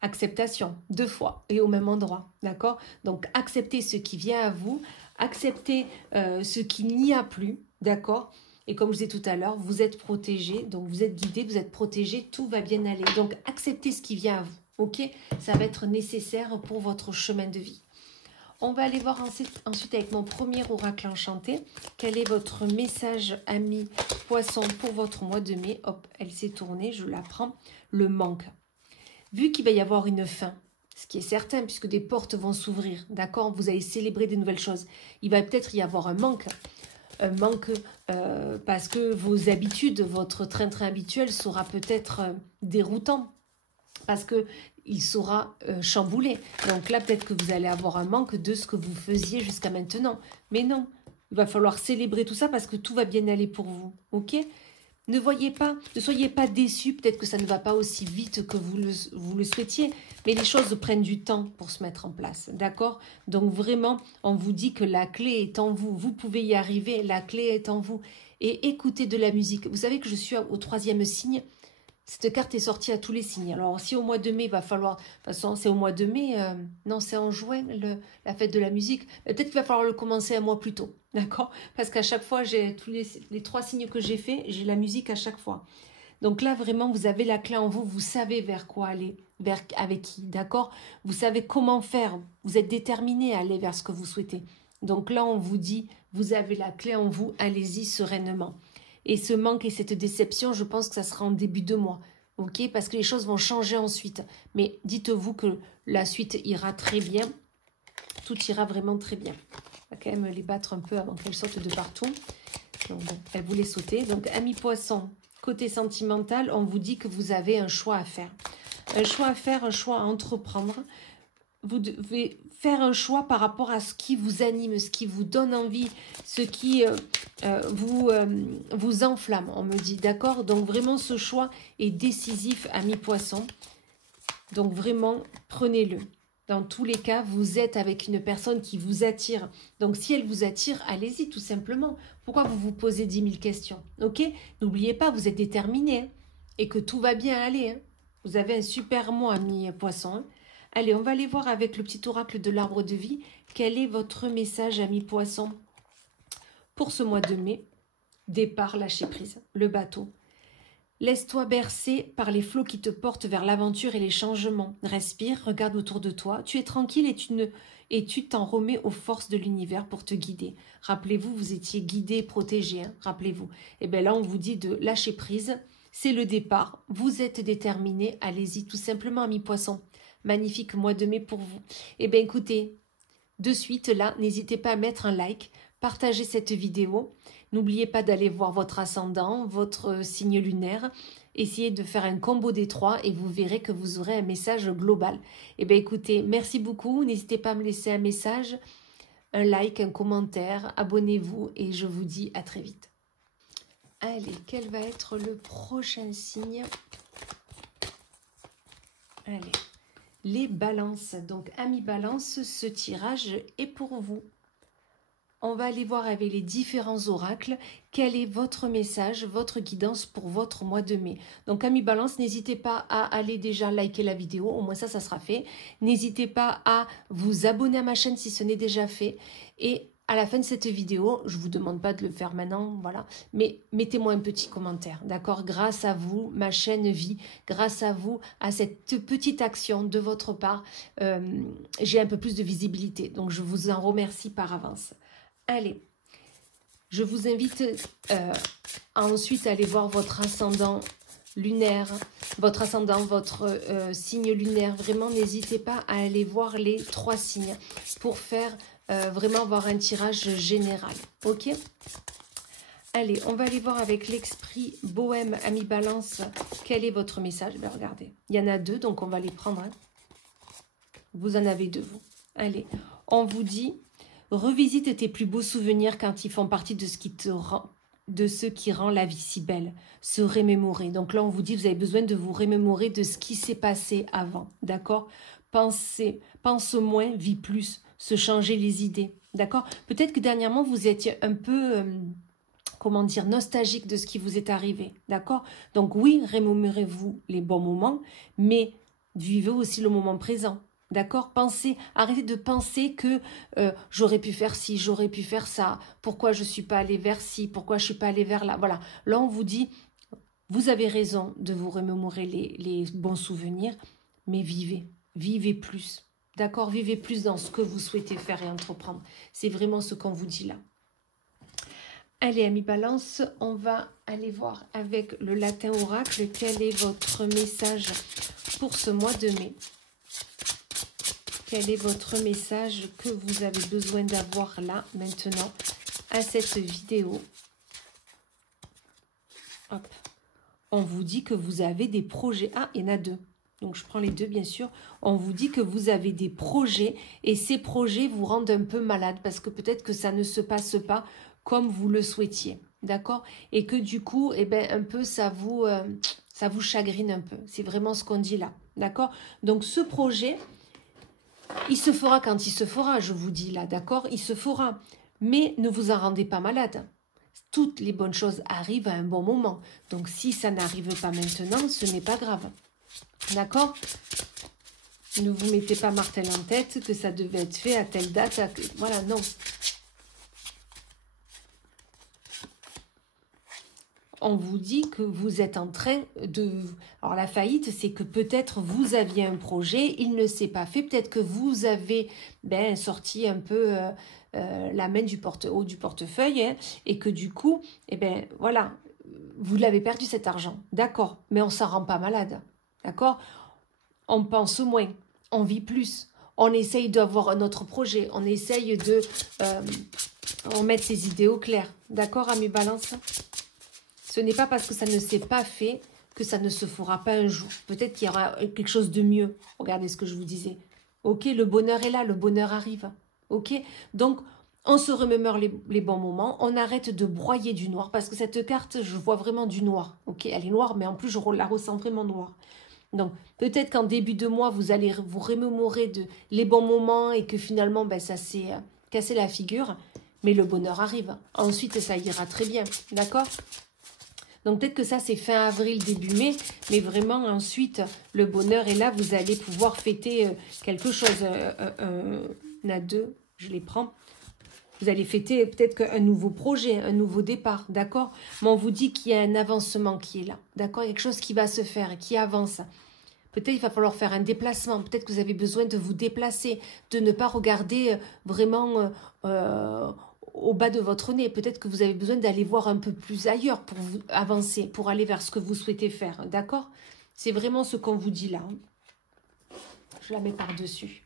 Acceptation, 2 fois et au même endroit, d'accord? Donc, acceptez ce qui vient à vous, acceptez ce qu'il n'y a plus, d'accord? Et comme je disais tout à l'heure, vous êtes protégé, donc vous êtes guidé, vous êtes protégé, tout va bien aller. Donc, acceptez ce qui vient à vous, ok? Ça va être nécessaire pour votre chemin de vie. On va aller voir ensuite avec mon premier oracle enchanté. Quel est votre message, ami poisson, pour votre mois de mai? Hop, elle s'est tournée, je la prends. Le manque. Vu qu'il va y avoir une fin, ce qui est certain, puisque des portes vont s'ouvrir, d'accord? Vous allez célébrer des nouvelles choses. Il va peut-être y avoir un manque. Un manque parce que vos habitudes, votre train-train habituel sera peut-être déroutant. Parce qu'il sera chamboulé. Donc là, peut-être que vous allez avoir un manque de ce que vous faisiez jusqu'à maintenant. Mais non, il va falloir célébrer tout ça parce que tout va bien aller pour vous. Ok? Ne soyez pas déçus. Peut-être que ça ne va pas aussi vite que vous le souhaitiez. Mais les choses prennent du temps pour se mettre en place. D'accord? Donc vraiment, on vous dit que la clé est en vous. Vous pouvez y arriver. La clé est en vous. Et écoutez de la musique. Vous savez que je suis au 3e signe. Cette carte est sortie à tous les signes. Alors, si au mois de mai, il va falloir... De toute façon, c'est au mois de mai. Non, c'est en juin, la fête de la musique. Peut-être qu'il va falloir le commencer un mois plus tôt. D'accord? Parce qu'à chaque fois, j'ai tous les 3 signes que j'ai fait, j'ai la musique à chaque fois. Donc là, vraiment, vous avez la clé en vous. Vous savez vers quoi aller. Avec qui. D'accord? Vous savez comment faire. Vous êtes déterminé à aller vers ce que vous souhaitez. Donc là, on vous dit, vous avez la clé en vous. Allez-y sereinement. Et ce manque et cette déception, je pense que ça sera en début de mois. Ok? Parce que les choses vont changer ensuite. Mais dites-vous que la suite ira très bien. Tout ira vraiment très bien. On va quand même les battre un peu avant qu'elles sautent de partout. Donc, bon, elles voulaient sauter. Donc, amis poissons, côté sentimental, on vous dit que vous avez un choix à faire. Un choix à faire, un choix à entreprendre. Vous devez faire un choix par rapport à ce qui vous anime, ce qui vous donne envie, ce qui vous enflamme, on me dit, d'accord? Donc vraiment, ce choix est décisif, amis poissons. Donc vraiment, prenez-le. Dans tous les cas, vous êtes avec une personne qui vous attire. Donc si elle vous attire, allez-y tout simplement. Pourquoi vous vous posez 10 000 questions? Ok? N'oubliez pas, vous êtes déterminé hein, et que tout va bien aller. Hein. Vous avez un super mois, amis poissons. Hein. Allez, on va aller voir avec le petit oracle de l'arbre de vie. Quel est votre message, amis poissons, pour ce mois de mai? Départ, lâcher prise, le bateau. Laisse-toi bercer par les flots qui te portent vers l'aventure et les changements. Respire, regarde autour de toi. Tu es tranquille et tu t'en remets aux forces de l'univers pour te guider. Rappelez-vous, vous étiez guidé, protégé, hein, rappelez-vous. Et bien là, on vous dit de lâcher prise. C'est le départ. Vous êtes déterminé. Allez-y, tout simplement, amis poissons. Magnifique mois de mai pour vous. Eh bien, écoutez, de suite, là, n'hésitez pas à mettre un like, partager cette vidéo. N'oubliez pas d'aller voir votre ascendant, votre signe lunaire. Essayez de faire un combo des trois et vous verrez que vous aurez un message global. Eh bien, écoutez, merci beaucoup. N'hésitez pas à me laisser un message, un like, un commentaire. Abonnez-vous et je vous dis à très vite. Allez, quel va être le prochain signe? Allez, les balances. Donc, amis balance, ce tirage est pour vous. On va aller voir avec les différents oracles quel est votre message, votre guidance pour votre mois de mai. Donc, amis balance, n'hésitez pas à aller déjà liker la vidéo, au moins ça sera fait. N'hésitez pas à vous abonner à ma chaîne si ce n'est déjà fait. Et à la fin de cette vidéo, je ne vous demande pas de le faire maintenant, voilà, mais mettez-moi un petit commentaire, d'accord? Grâce à vous, ma chaîne vit, grâce à vous, à cette petite action de votre part, j'ai un peu plus de visibilité. Donc, je vous en remercie par avance. Allez, je vous invite à ensuite aller voir votre ascendant lunaire, votre ascendant, votre signe lunaire. Vraiment, n'hésitez pas à aller voir les 3 signes pour faire vraiment avoir un tirage général. Ok? Allez, on va aller voir avec l'esprit bohème, ami balance, quel est votre message? Ben, regardez, il y en a 2, donc on va les prendre. Hein. Vous en avez 2, vous. Allez, on vous dit... Revisite tes plus beaux souvenirs quand ils font partie de ce qui rend la vie si belle. Se remémorer. Donc là, on vous dit, vous avez besoin de vous remémorer de ce qui s'est passé avant. D'accord? Pense moins, vis plus. Se changer les idées. D'accord? Peut-être que dernièrement, vous étiez un peu, comment dire, nostalgique de ce qui vous est arrivé. D'accord? Donc oui, remémorez-vous les bons moments, mais vivez aussi le moment présent. D'accord? Arrêtez de penser que j'aurais pu faire ci, j'aurais pu faire ça. Pourquoi je ne suis pas allée vers ci? Pourquoi je ne suis pas allée vers là? Voilà. Là, on vous dit, vous avez raison de vous remémorer les bons souvenirs, mais vivez. Vivez plus. D'accord? Vivez plus dans ce que vous souhaitez faire et entreprendre. C'est vraiment ce qu'on vous dit là. Allez, amis balance, on va aller voir avec le latin oracle quel est votre message pour ce mois de mai. Quel est votre message que vous avez besoin d'avoir là, maintenant, à cette vidéo? Hop. On vous dit que vous avez des projets. Ah, il y en a 2. Donc, je prends les 2, bien sûr. On vous dit que vous avez des projets et ces projets vous rendent un peu malade parce que peut-être que ça ne se passe pas comme vous le souhaitiez. D'accord? Et que du coup, eh ben, un peu, ça vous chagrine un peu. C'est vraiment ce qu'on dit là. D'accord? Donc, ce projet... il se fera quand il se fera, je vous dis là, d'accord? Il se fera. Mais ne vous en rendez pas malade. Toutes les bonnes choses arrivent à un bon moment. Donc, si ça n'arrive pas maintenant, ce n'est pas grave. D'accord? Ne vous mettez pas martel en tête que ça devait être fait à telle date. Voilà, non. On vous dit que vous êtes en train de... Alors, la faillite, c'est que peut-être vous aviez un projet, il ne s'est pas fait. Peut-être que vous avez sorti un peu la main du portefeuille hein, et que du coup, voilà, vous l'avez perdu cet argent. D'accord, mais on ne s'en rend pas malade. D'accord? On pense moins, on vit plus. On essaye d'avoir un autre projet. On essaye de mettre ses idées au clair. D'accord, amis balance? Ce n'est pas parce que ça ne s'est pas fait que ça ne se fera pas un jour. Peut-être qu'il y aura quelque chose de mieux. Regardez ce que je vous disais. Ok, le bonheur est là, le bonheur arrive. Ok, donc on se remémore les bons moments. On arrête de broyer du noir parce que cette carte, je vois vraiment du noir. Ok, elle est noire, mais en plus, je la ressens vraiment noire. Donc, peut-être qu'en début de mois, vous allez vous remémorer les bons moments et que finalement, ça s'est cassé la figure. Mais le bonheur arrive. Ensuite, ça ira très bien. D'accord ? Donc, peut-être que ça, c'est fin avril, début mai. Mais vraiment, ensuite, le bonheur est là. Vous allez pouvoir fêter quelque chose. Il y en a 2, je les prends. Vous allez fêter peut-être un nouveau projet, un nouveau départ, d'accord? Mais on vous dit qu'il y a un avancement qui est là, d'accord? Quelque chose qui va se faire et qui avance. Peut-être il va falloir faire un déplacement. Peut-être que vous avez besoin de vous déplacer, de ne pas regarder vraiment au bas de votre nez. Peut-être que vous avez besoin d'aller voir un peu plus ailleurs pour vous avancer, pour aller vers ce que vous souhaitez faire, d'accord? C'est vraiment ce qu'on vous dit là. Je la mets par-dessus.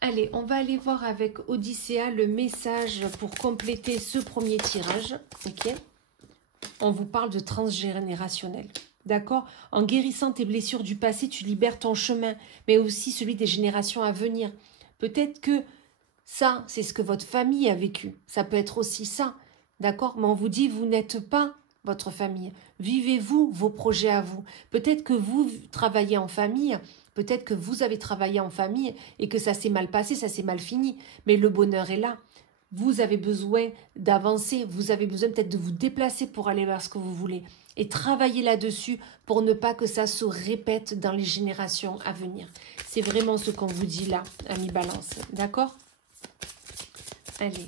Allez, on va aller voir avec Odyssea le message pour compléter ce premier tirage. Ok. On vous parle de transgénérationnel. D'accord? En guérissant tes blessures du passé, tu libères ton chemin, mais aussi celui des générations à venir. Peut-être que ça, c'est ce que votre famille a vécu. Ça peut être aussi ça. D'accord? Mais on vous dit, vous n'êtes pas votre famille. Vivez-vous vos projets à vous. Peut-être que vous travaillez en famille. Peut-être que vous avez travaillé en famille et que ça s'est mal passé, ça s'est mal fini. Mais le bonheur est là. Vous avez besoin d'avancer. Vous avez besoin peut-être de vous déplacer pour aller vers ce que vous voulez. Et travailler là-dessus pour ne pas que ça se répète dans les générations à venir. C'est vraiment ce qu'on vous dit là, amis Balance. D'accord? Allez,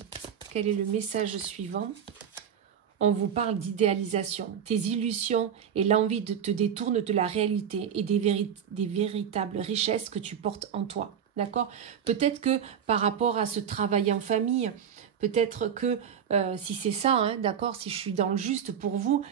quel est le message suivant? On vous parle d'idéalisation. Tes illusions et l'envie de te détournent de la réalité et des véritables richesses que tu portes en toi. D'accord? Peut-être que par rapport à ce travail en famille, peut-être que si c'est ça, hein, d'accord, si je suis dans le juste pour vous,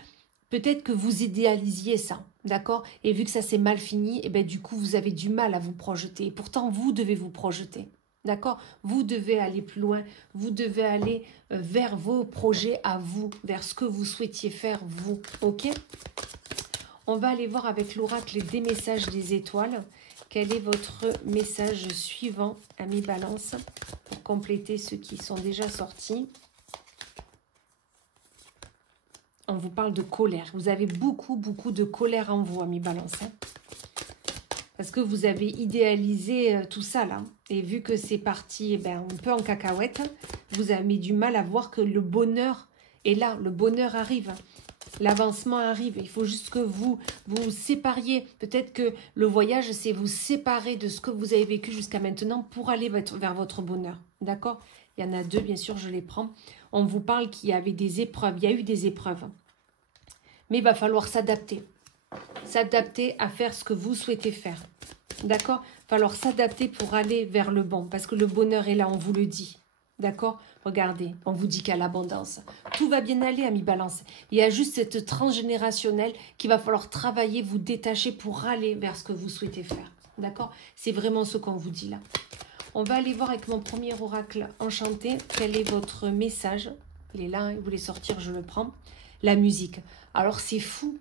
peut-être que vous idéalisiez ça, d'accord? Et vu que ça s'est mal fini, et ben du coup, vous avez du mal à vous projeter. Et pourtant, vous devez vous projeter. D'accord? Vous devez aller plus loin, vous devez aller vers vos projets à vous, vers ce que vous souhaitiez faire vous, ok? On va aller voir avec l'oracle des messages des étoiles. Quel est votre message suivant, amis Balance, pour compléter ceux qui sont déjà sortis? On vous parle de colère. Vous avez beaucoup de colère en vous, amis Balance, hein? Parce que vous avez idéalisé tout ça, là. Et vu que c'est parti un peu en cacahuète, vous avez du mal à voir que le bonheur est là. Le bonheur arrive. L'avancement arrive. Il faut juste que vous vous sépariez. Peut-être que le voyage, c'est vous séparer de ce que vous avez vécu jusqu'à maintenant pour aller vers votre bonheur. D'accord? Il y en a deux, bien sûr, je les prends. On vous parle qu'il y avait des épreuves. Il y a eu des épreuves. Mais il va falloir s'adapter. S'adapter à faire ce que vous souhaitez faire. D'accord? Il va falloir s'adapter pour aller vers le bon. Parce que le bonheur est là, on vous le dit. D'accord? Regardez, on vous dit qu'il y a l'abondance. Tout va bien aller, amis Balance. Il y a juste cette transgénérationnelle qu'il va falloir travailler, vous détacher pour aller vers ce que vous souhaitez faire. D'accord? C'est vraiment ce qu'on vous dit là. On va aller voir avec mon premier oracle enchanté. Quel est votre message? Il est là, hein, vous voulez sortir, je le prends. La musique. Alors c'est fou.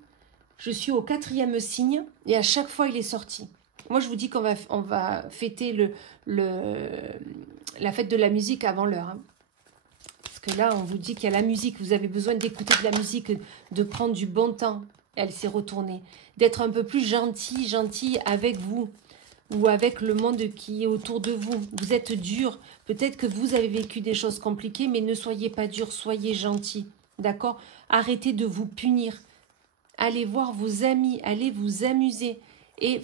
Je suis au 4e signe et à chaque fois il est sorti. Moi je vous dis qu'on va fêter la fête de la musique avant l'heure. Hein. Parce que là on vous dit qu'il y a la musique. Vous avez besoin d'écouter de la musique, de prendre du bon temps. Elle s'est retournée. D'être un peu plus gentil avec vous. Ou avec le monde qui est autour de vous. Vous êtes dur. Peut-être que vous avez vécu des choses compliquées, mais ne soyez pas dur, soyez gentil. D'accord? Arrêtez de vous punir. Allez voir vos amis, allez vous amuser. Et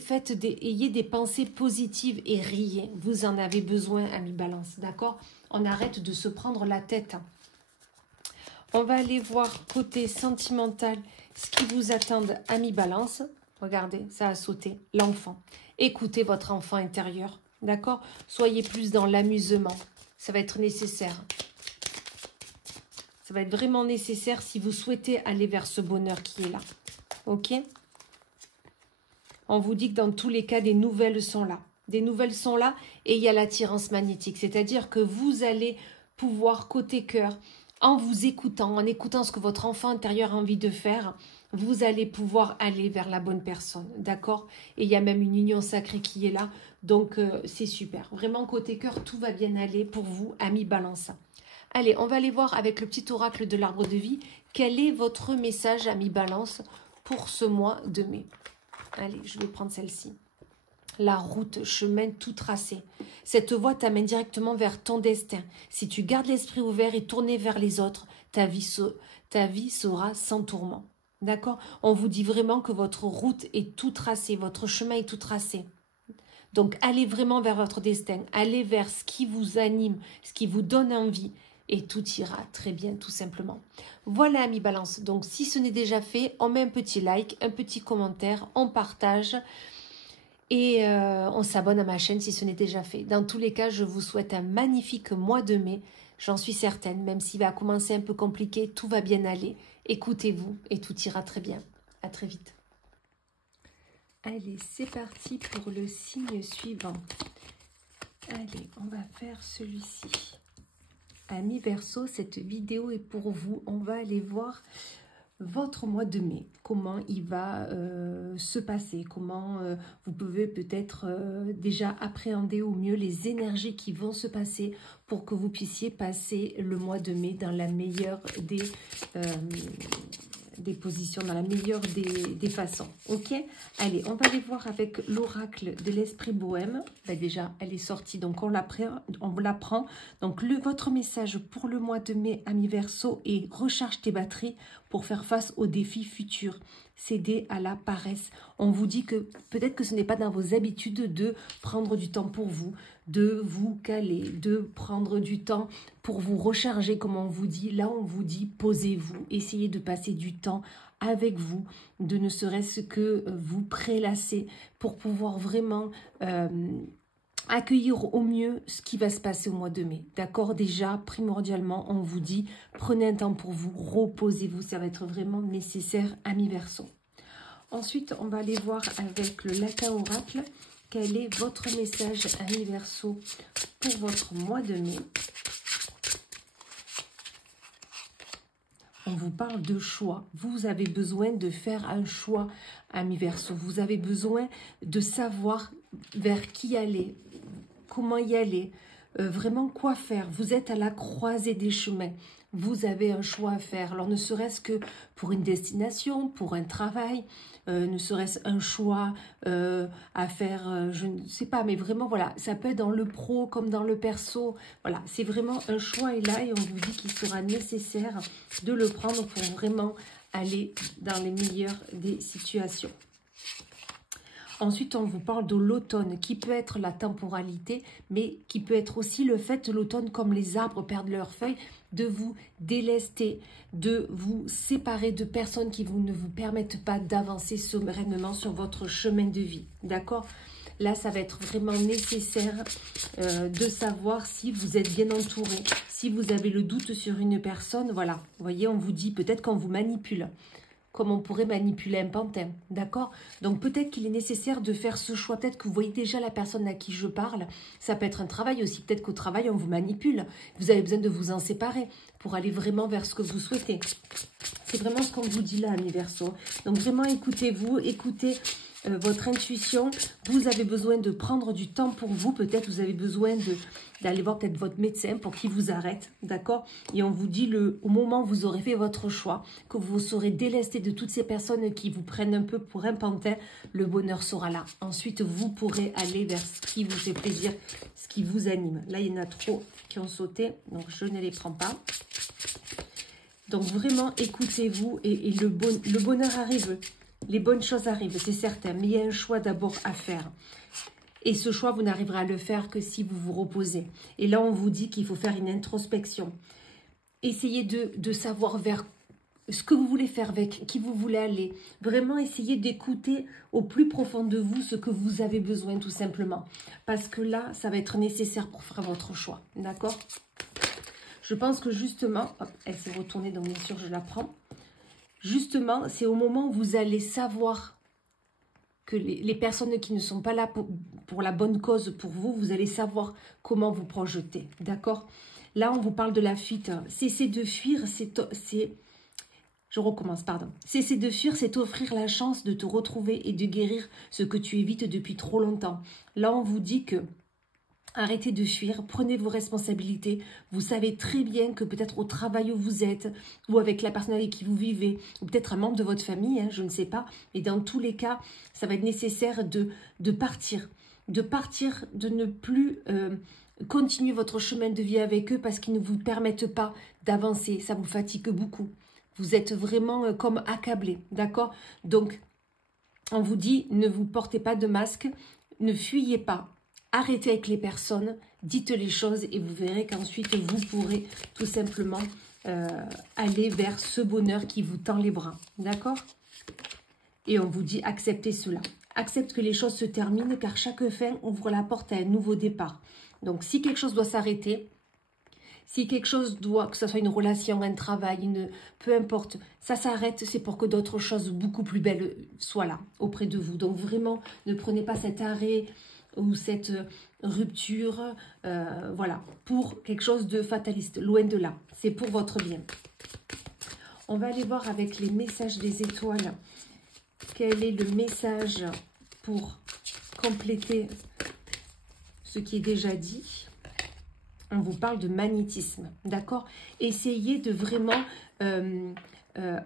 ayez des pensées positives et riez. Vous en avez besoin, amis Balance. D'accord? On arrête de se prendre la tête. On va aller voir côté sentimental ce qui vous attend, amis Balance. Regardez, ça a sauté. L'enfant. Écoutez votre enfant intérieur. D'accord? Soyez plus dans l'amusement. Ça va être nécessaire. Ça va être vraiment nécessaire si vous souhaitez aller vers ce bonheur qui est là. Ok? On vous dit que dans tous les cas, des nouvelles sont là. Des nouvelles sont là et il y a l'attirance magnétique. C'est-à-dire que vous allez pouvoir, côté cœur, en vous écoutant, en écoutant ce que votre enfant intérieur a envie de faire, vous allez pouvoir aller vers la bonne personne. D'accord? Et il y a même une union sacrée qui est là. Donc, c'est super. Vraiment, côté cœur, tout va bien aller pour vous, amis Balance. Allez, on va aller voir avec le petit oracle de l'arbre de vie. Quel est votre message, amis Balance, pour ce mois de mai? Allez, je vais prendre celle-ci. La route, chemin tout tracé. Cette voie t'amène directement vers ton destin. Si tu gardes l'esprit ouvert et tourné vers les autres, ta vie sera sans tourment. D'accord? On vous dit vraiment que votre route est tout tracée, votre chemin est tout tracé. Donc, allez vraiment vers votre destin. Allez vers ce qui vous anime, ce qui vous donne envie. Et tout ira très bien, tout simplement. Voilà, amis Balance. Donc, si ce n'est déjà fait, on met un petit like, un petit commentaire, on partage. Et on s'abonne à ma chaîne si ce n'est déjà fait. Dans tous les cas, je vous souhaite un magnifique mois de mai. J'en suis certaine, même s'il va commencer un peu compliqué, tout va bien aller. Écoutez-vous et tout ira très bien. À très vite. Allez, c'est parti pour le signe suivant. Allez, on va faire celui-ci. Amis Verseau, cette vidéo est pour vous. On va aller voir votre mois de mai, comment il va se passer, comment vous pouvez peut-être déjà appréhender au mieux les énergies qui vont se passer pour que vous puissiez passer le mois de mai dans la meilleure des positions, dans la meilleure des façons. Ok, allez, on va aller voir avec l'oracle de l'esprit bohème. Ben déjà, elle est sortie, donc on la prend. Donc, votre message pour le mois de mai, amis Verseau, est recharge tes batteries pour faire face aux défis futurs. Céder à la paresse. On vous dit que peut-être que ce n'est pas dans vos habitudes de prendre du temps pour vous, de vous caler, de prendre du temps pour vous recharger, comme on vous dit. Là, on vous dit, posez-vous, essayez de passer du temps avec vous, de ne serait-ce que vous prélasser pour pouvoir vraiment accueillir au mieux ce qui va se passer au mois de mai. D'accord? Déjà, primordialement, on vous dit, prenez un temps pour vous, reposez-vous, ça va être vraiment nécessaire, amis Verseau. Ensuite, on va aller voir avec le latin oracle, quel est votre message, amis Verseau, pour votre mois de mai. On vous parle de choix. Vous avez besoin de faire un choix, amis Verseau. Vous avez besoin de savoir vers qui aller, comment y aller, vraiment quoi faire. Vous êtes à la croisée des chemins. Vous avez un choix à faire. Alors, ne serait-ce que pour une destination, pour un travail, ne serait-ce un choix à faire, je ne sais pas, mais vraiment, voilà, ça peut être dans le pro comme dans le perso. Voilà, c'est vraiment un choix est là et on vous dit qu'il sera nécessaire de le prendre pour vraiment aller dans les meilleures des situations. Ensuite, on vous parle de l'automne, qui peut être la temporalité, mais qui peut être aussi le fait de l'automne, comme les arbres perdent leurs feuilles, de vous délester, de vous séparer de personnes qui ne vous permettent pas d'avancer sereinement sur votre chemin de vie. D'accord ? Là, ça va être vraiment nécessaire de savoir si vous êtes bien entouré, si vous avez le doute sur une personne. Voilà, vous voyez, on vous dit peut-être qu'on vous manipule, comme on pourrait manipuler un pantin, d'accord? Donc peut-être qu'il est nécessaire de faire ce choix, peut-être que vous voyez déjà la personne à qui je parle, ça peut être un travail aussi, peut-être qu'au travail on vous manipule, vous avez besoin de vous en séparer pour aller vraiment vers ce que vous souhaitez. C'est vraiment ce qu'on vous dit là, amis Verseau. Donc vraiment écoutez-vous, écoutez votre intuition, vous avez besoin de prendre du temps pour vous, peut-être vous avez besoin d'aller voir peut-être votre médecin pour qu'il vous arrête, d'accord? Et on vous dit au moment où vous aurez fait votre choix, que vous serez délesté de toutes ces personnes qui vous prennent un peu pour un pantin, le bonheur sera là. Ensuite, vous pourrez aller vers ce qui vous fait plaisir, ce qui vous anime. Là, il y en a trop qui ont sauté, donc je ne les prends pas. Donc vraiment, écoutez-vous et le bonheur arrive. Les bonnes choses arrivent, c'est certain, mais il y a un choix d'abord à faire. Et ce choix, vous n'arriverez à le faire que si vous vous reposez. Et là, on vous dit qu'il faut faire une introspection. Essayez de savoir vers ce que vous voulez faire avec, qui vous voulez aller. Vraiment, essayez d'écouter au plus profond de vous ce que vous avez besoin, tout simplement. Parce que là, ça va être nécessaire pour faire votre choix. D'accord ? Je pense que justement, hop, elle s'est retournée, donc bien sûr, je la prends. Justement, c'est au moment où vous allez savoir que les personnes qui ne sont pas là pour la bonne cause pour vous, vous allez savoir comment vous projeter, d'accord? Là, on vous parle de la fuite. Cesser de fuir, je recommence, pardon. Cesser de fuir, c'est offrir la chance de te retrouver et de guérir ce que tu évites depuis trop longtemps. Là, on vous dit que arrêtez de fuir, prenez vos responsabilités. Vous savez très bien que peut-être au travail où vous êtes, ou avec la personne avec qui vous vivez, ou peut-être un membre de votre famille, hein, je ne sais pas. Mais dans tous les cas, ça va être nécessaire de partir. De ne plus continuer votre chemin de vie avec eux parce qu'ils ne vous permettent pas d'avancer. Ça vous fatigue beaucoup. Vous êtes vraiment comme accablé, d'accord? Donc, on vous dit, ne vous portez pas de masque. ne fuyez pas. Arrêtez avec les personnes, dites les choses et vous verrez qu'ensuite vous pourrez tout simplement aller vers ce bonheur qui vous tend les bras. D'accord? Et on vous dit acceptez cela. Accepte que les choses se terminent car chaque fin ouvre la porte à un nouveau départ. Donc si quelque chose doit s'arrêter, si quelque chose doit, que ce soit une relation, un travail, peu importe, ça s'arrête, c'est pour que d'autres choses beaucoup plus belles soient là, auprès de vous. Donc vraiment, ne prenez pas cet arrêt ou cette rupture, voilà, pour quelque chose de fataliste, loin de là. C'est pour votre bien. On va aller voir avec les messages des étoiles. Quel est le message pour compléter ce qui est déjà dit? On vous parle de magnétisme, d'accord? Essayez de vraiment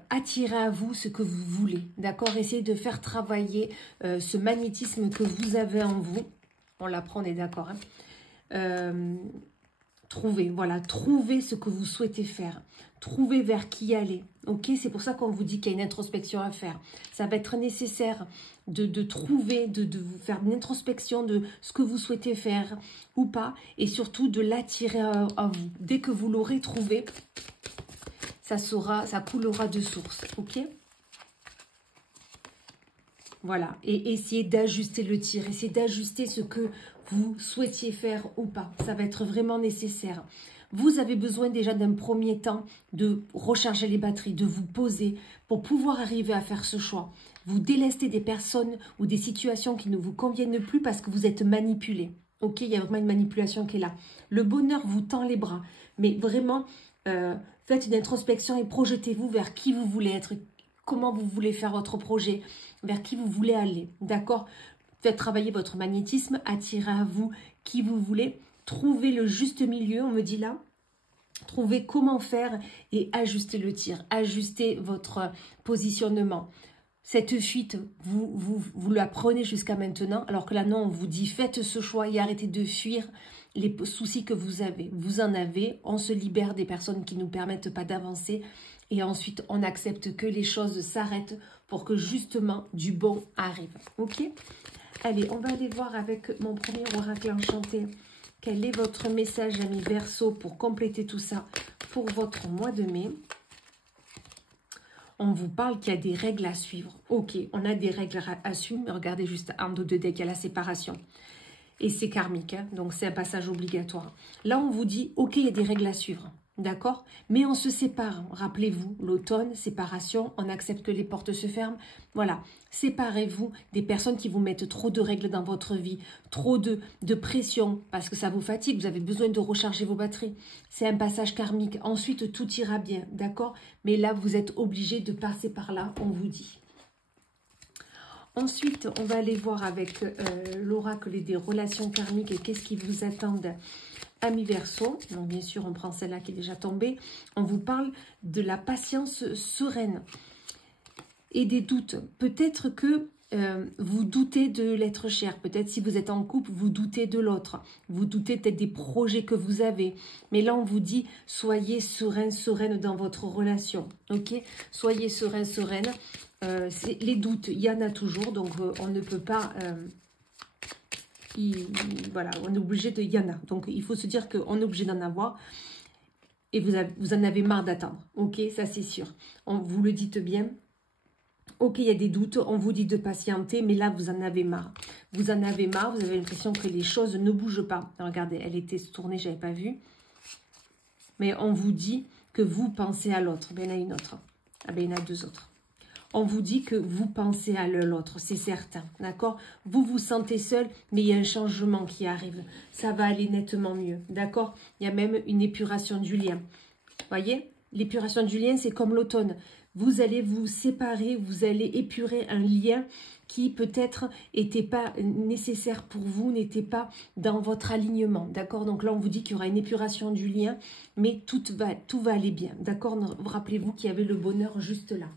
attirer à vous ce que vous voulez, d'accord? Essayez de faire travailler ce magnétisme que vous avez en vous. On l'apprend, on est d'accord, hein? Trouvez, voilà, trouvez ce que vous souhaitez faire. Trouvez vers qui aller, ok? C'est pour ça qu'on vous dit qu'il y a une introspection à faire. Ça va être nécessaire de trouver, de vous faire une introspection de ce que vous souhaitez faire ou pas. Et surtout de l'attirer à vous. Dès que vous l'aurez trouvé, ça coulera de source, ok? Voilà, et essayez d'ajuster le tir, essayez d'ajuster ce que vous souhaitiez faire ou pas. Ça va être vraiment nécessaire. Vous avez besoin déjà d'un premier temps de recharger les batteries, de vous poser pour pouvoir arriver à faire ce choix. Vous délestez des personnes ou des situations qui ne vous conviennent plus parce que vous êtes manipulé. Ok, il y a vraiment une manipulation qui est là. Le bonheur vous tend les bras, mais vraiment, faites une introspection et projetez-vous vers qui vous voulez être, comment vous voulez faire votre projet, vers qui vous voulez aller, d'accord? Faites travailler votre magnétisme, attirez à vous qui vous voulez, trouvez le juste milieu, on me dit là, trouvez comment faire et ajustez le tir, ajustez votre positionnement. Cette fuite, vous la prenez jusqu'à maintenant, alors que là non, on vous dit faites ce choix et arrêtez de fuir les soucis que vous avez. Vous en avez, on se libère des personnes qui ne nous permettent pas d'avancer et ensuite on accepte que les choses s'arrêtent pour que justement du bon arrive. Ok? Allez, on va aller voir avec mon premier oracle enchanté. Quel est votre message, amis Verseau, pour compléter tout ça pour votre mois de mai? On vous parle qu'il y a des règles à suivre. Ok, on a des règles à suivre, mais regardez juste en dos de deck, il y a la séparation. Et c'est karmique, hein, donc c'est un passage obligatoire. Là, on vous dit, ok, il y a des règles à suivre, d'accord? Mais on se sépare. Rappelez-vous, l'automne, séparation, on accepte que les portes se ferment. Voilà, séparez-vous des personnes qui vous mettent trop de règles dans votre vie, trop de pression, parce que ça vous fatigue, vous avez besoin de recharger vos batteries. C'est un passage karmique. Ensuite, tout ira bien, d'accord? Mais là, vous êtes obligé de passer par là, on vous dit. Ensuite, on va aller voir avec l'oracle des relations karmiques et qu'est-ce qui vous attend, amis Verseau. Donc, bien sûr, on prend celle-là qui est déjà tombée. On vous parle de la patience sereine et des doutes. Peut-être que vous doutez de l'être cher. Peut-être si vous êtes en couple, vous doutez de l'autre. Vous doutez peut-être des projets que vous avez. Mais là, on vous dit, soyez serein, sereine dans votre relation. Ok? Soyez serein, sereine. Les doutes, il y en a toujours, donc on ne peut pas, voilà, on est obligé de, il y en a, donc il faut se dire qu'on est obligé d'en avoir, et vous en avez marre d'attendre, ok, ça c'est sûr, vous le dites bien, ok, il y a des doutes, on vous dit de patienter, mais là vous en avez marre, vous avez l'impression que les choses ne bougent pas. Alors, regardez, elle était tournée, j'avais pas vu, mais on vous dit que vous pensez à l'autre, ben il y en a une autre, ah ben il y en a deux autres. On vous dit que vous pensez à l'autre, c'est certain, d'accord? Vous vous sentez seul, mais il y a un changement qui arrive. Ça va aller nettement mieux, d'accord? Il y a même une épuration du lien. Voyez? L'épuration du lien, c'est comme l'automne. Vous allez vous séparer, vous allez épurer un lien qui peut-être n'était pas nécessaire pour vous, n'était pas dans votre alignement, d'accord? Donc là, on vous dit qu'il y aura une épuration du lien, mais tout va aller bien, d'accord? Rappelez-vous qu'il y avait le bonheur juste là.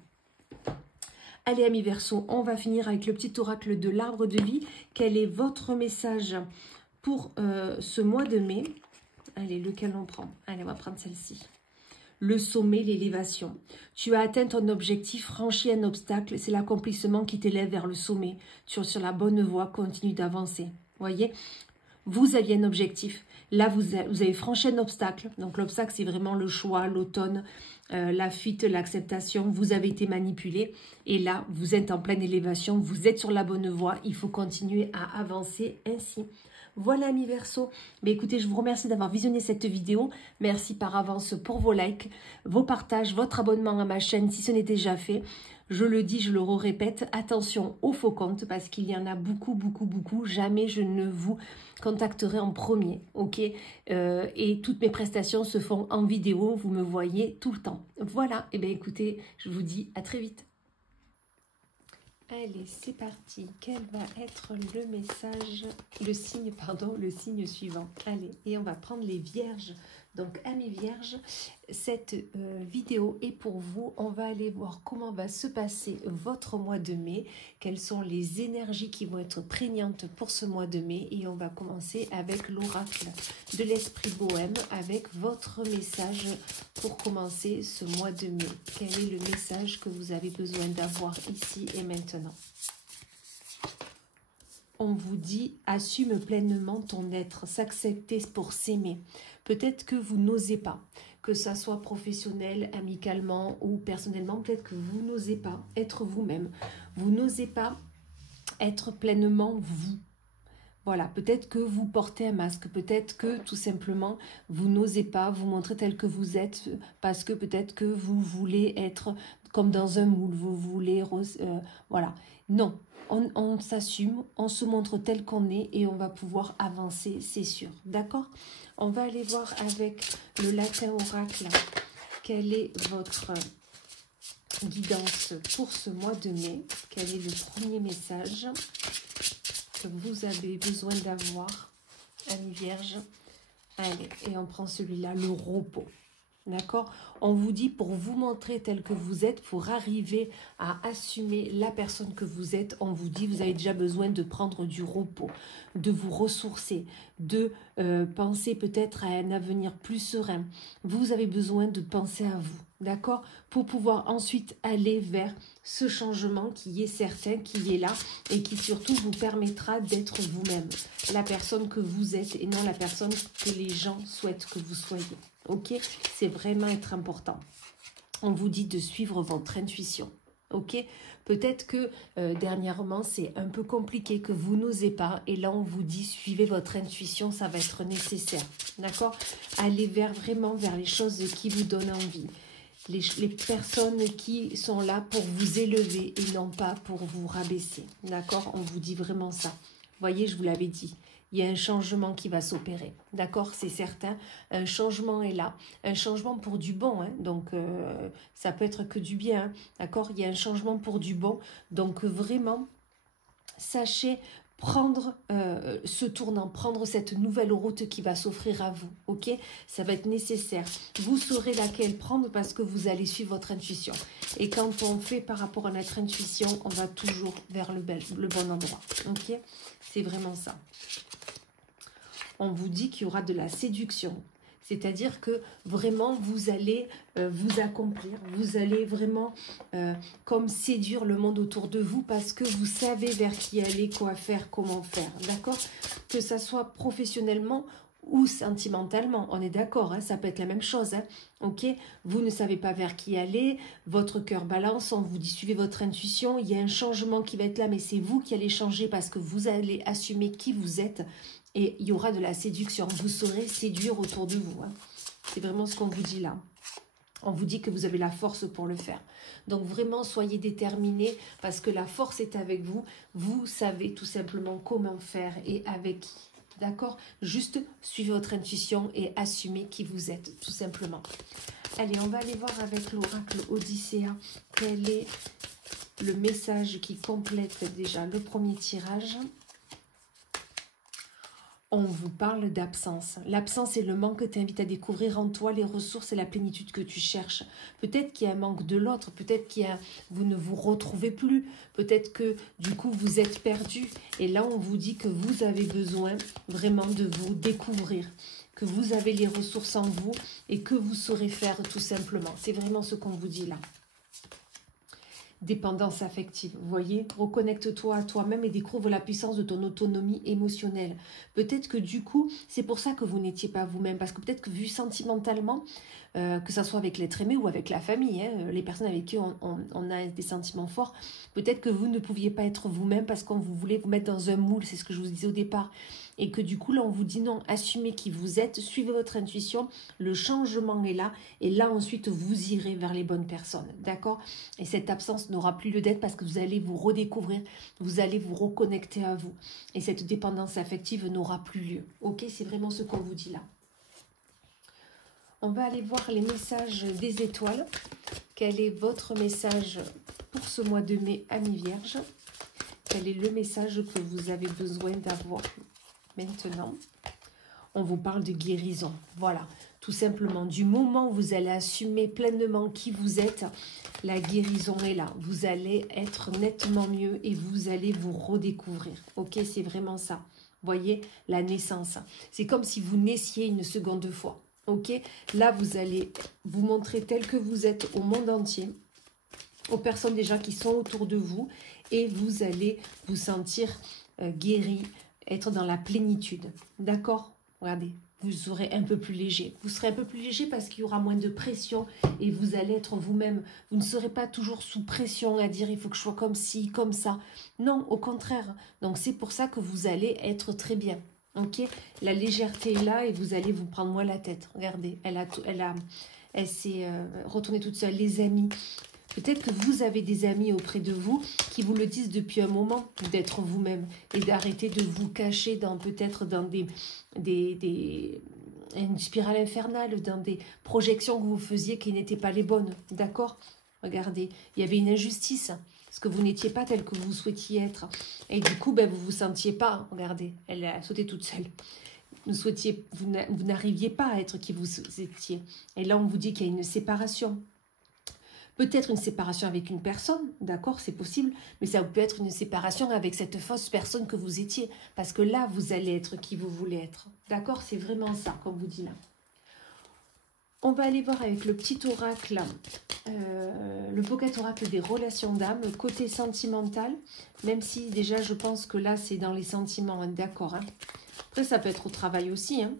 Allez, amis Verseau, on va finir avec le petit oracle de l'arbre de vie. Quel est votre message pour ce mois de mai? Allez, lequel on prend? Allez, on va prendre celle-ci. le sommet, l'élévation. Tu as atteint ton objectif, franchi un obstacle, c'est l'accomplissement qui t'élève vers le sommet. Tu es sur la bonne voie, continue d'avancer. Voyez, vous aviez un objectif. Là, vous avez franchi un obstacle. Donc, l'obstacle, c'est vraiment le choix, l'automne, la fuite, l'acceptation. Vous avez été manipulé. Et là, vous êtes en pleine élévation. Vous êtes sur la bonne voie. Il faut continuer à avancer ainsi. Voilà, amis Verseau. Mais écoutez, je vous remercie d'avoir visionné cette vidéo. Merci par avance pour vos likes, vos partages, votre abonnement à ma chaîne si ce n'est déjà fait. Je le dis, je le répète, attention aux faux comptes parce qu'il y en a beaucoup, beaucoup, beaucoup. Jamais je ne vous contacterai en premier, ok? Et toutes mes prestations se font en vidéo, vous me voyez tout le temps. Voilà, et bien écoutez, je vous dis à très vite. Allez, c'est parti. Quel va être le message, le signe suivant. Allez, et on va prendre les vierges. Donc, amis vierges, cette vidéo est pour vous. On va aller voir comment va se passer votre mois de mai. Quelles sont les énergies qui vont être prégnantes pour ce mois de mai. Et on va commencer avec l'oracle de l'esprit bohème, avec votre message pour commencer ce mois de mai. Quel est le message que vous avez besoin d'avoir ici et maintenant? On vous dit, assume pleinement ton être, s'accepter pour s'aimer. Peut-être que vous n'osez pas, que ça soit professionnel, amicalement ou personnellement, peut-être que vous n'osez pas être vous-même. Vous n'osez pas être pleinement vous. Voilà, peut-être que vous portez un masque, peut-être que tout simplement vous n'osez pas vous montrer tel que vous êtes parce que peut-être que vous voulez être comme dans un moule, vous voulez... voilà, non. On s'assume, on se montre tel qu'on est et on va pouvoir avancer, c'est sûr. D'accord? On va aller voir avec le latin oracle quelle est votre guidance pour ce mois de mai. Quel est le premier message que vous avez besoin d'avoir, amis vierges? Allez, et on prend celui-là, le repos. D'accord? On vous dit pour vous montrer tel que vous êtes, pour arriver à assumer la personne que vous êtes, on vous dit vous avez déjà besoin de prendre du repos, de vous ressourcer, de penser peut-être à un avenir plus serein. Vous avez besoin de penser à vous, d'accord? Pour pouvoir ensuite aller vers ce changement qui est certain, qui est là et qui surtout vous permettra d'être vous-même, la personne que vous êtes et non la personne que les gens souhaitent que vous soyez. Ok, c'est vraiment être important. On vous dit de suivre votre intuition. Ok, peut-être que dernièrement c'est un peu compliqué, que vous n'osez pas. Et là on vous dit suivez votre intuition, ça va être nécessaire. D'accord? Allez vraiment vers les choses qui vous donnent envie. Les personnes qui sont là pour vous élever et non pas pour vous rabaisser. D'accord? On vous dit vraiment ça. Vous voyez, je vous l'avais dit. Il y a un changement qui va s'opérer, d'accord, c'est certain, un changement est là, un changement pour du bon, hein, donc ça peut être que du bien, hein, d'accord, il y a un changement pour du bon, donc vraiment, sachez prendre ce tournant, prendre cette nouvelle route qui va s'offrir à vous, ok, ça va être nécessaire, vous saurez laquelle prendre parce que vous allez suivre votre intuition, et quand on fait par rapport à notre intuition, on va toujours vers le bon endroit, ok, c'est vraiment ça. On vous dit qu'il y aura de la séduction. C'est-à-dire que vraiment, vous allez vous accomplir. Vous allez vraiment comme séduire le monde autour de vous parce que vous savez vers qui aller, quoi faire, comment faire. D'accord? Que ça soit professionnellement ou sentimentalement. On est d'accord, hein, ça peut être la même chose. Hein, ok? Vous ne savez pas vers qui aller. Votre cœur balance. On vous dit suivez votre intuition. Il y a un changement qui va être là, mais c'est vous qui allez changer parce que vous allez assumer qui vous êtes. Et il y aura de la séduction. Vous saurez séduire autour de vous. Hein. C'est vraiment ce qu'on vous dit là. On vous dit que vous avez la force pour le faire. Donc vraiment, soyez déterminés parce que la force est avec vous. Vous savez tout simplement comment faire et avec qui. D'accord? Juste suivez votre intuition et assumez qui vous êtes, tout simplement. Allez, on va aller voir avec l'oracle Odyssea. Quel est le message qui complète déjà le premier tirage? On vous parle d'absence. L'absence et le manque t'invitent à découvrir en toi les ressources et la plénitude que tu cherches. Peut-être qu'il y a un manque de l'autre, peut-être qu'il y a vous ne vous retrouvez plus, peut-être que du coup vous êtes perdu. Et là on vous dit que vous avez besoin vraiment de vous découvrir. que vous avez les ressources en vous et que vous saurez faire tout simplement. C'est vraiment ce qu'on vous dit là. Dépendance affective, vous voyez, reconnecte-toi à toi-même et découvre la puissance de ton autonomie émotionnelle. Peut-être que du coup, c'est pour ça que vous n'étiez pas vous-même, parce que peut-être que vu sentimentalement, que ça soit avec l'être aimé ou avec la famille, hein, les personnes avec qui on a des sentiments forts, peut-être que vous ne pouviez pas être vous-même parce qu'on vous voulait vous mettre dans un moule, c'est ce que je vous disais au départ, et que du coup là on vous dit non, assumez qui vous êtes, suivez votre intuition, le changement est là, et là ensuite vous irez vers les bonnes personnes, d'accord? Et cette absence n'aura plus lieu d'être parce que vous allez vous redécouvrir, vous allez vous reconnecter à vous, et cette dépendance affective n'aura plus lieu, ok? C'est vraiment ce qu'on vous dit là. On va aller voir les messages des étoiles. Quel est votre message pour ce mois de mai, amis vierges? Quel est le message que vous avez besoin d'avoir maintenant? On vous parle de guérison. Voilà, tout simplement. Du moment où vous allez assumer pleinement qui vous êtes, la guérison est là. Vous allez être nettement mieux et vous allez vous redécouvrir. Ok, c'est vraiment ça. Voyez, la naissance. C'est comme si vous naissiez une seconde fois. Ok, là vous allez vous montrer tel que vous êtes au monde entier, aux personnes déjà qui sont autour de vous, et vous allez vous sentir guéri, être dans la plénitude. D'accord? Regardez, vous serez un peu plus léger. Vous serez un peu plus léger parce qu'il y aura moins de pression et vous allez être vous-même. Vous ne serez pas toujours sous pression à dire il faut que je sois comme ci, comme ça. Non, au contraire. Donc c'est pour ça que vous allez être très bien. Ok, la légèreté est là et vous allez vous prendre moins la tête. Regardez, elle s'est retournée toute seule. Les amis, peut-être que vous avez des amis auprès de vous qui vous le disent depuis un moment, d'être vous-même et d'arrêter de vous cacher dans peut-être dans une spirale infernale, dans des projections que vous faisiez qui n'étaient pas les bonnes. D'accord? Regardez, il y avait une injustice. Parce que vous n'étiez pas tel que vous souhaitiez être. Et du coup, ben, vous ne vous sentiez pas, regardez, elle a sauté toute seule. Vous n'arriviez pas à être qui vous étiez. Et là, on vous dit qu'il y a une séparation. Peut-être une séparation avec une personne, d'accord, c'est possible, mais ça peut être une séparation avec cette fausse personne que vous étiez. Parce que là, vous allez être qui vous voulez être. D'accord, c'est vraiment ça, comme vous dit là. On va aller voir avec le petit oracle, le pocket oracle des relations d'âme, côté sentimental, même si déjà je pense que là c'est dans les sentiments, hein, d'accord. Hein. Après ça peut être au travail aussi, hein.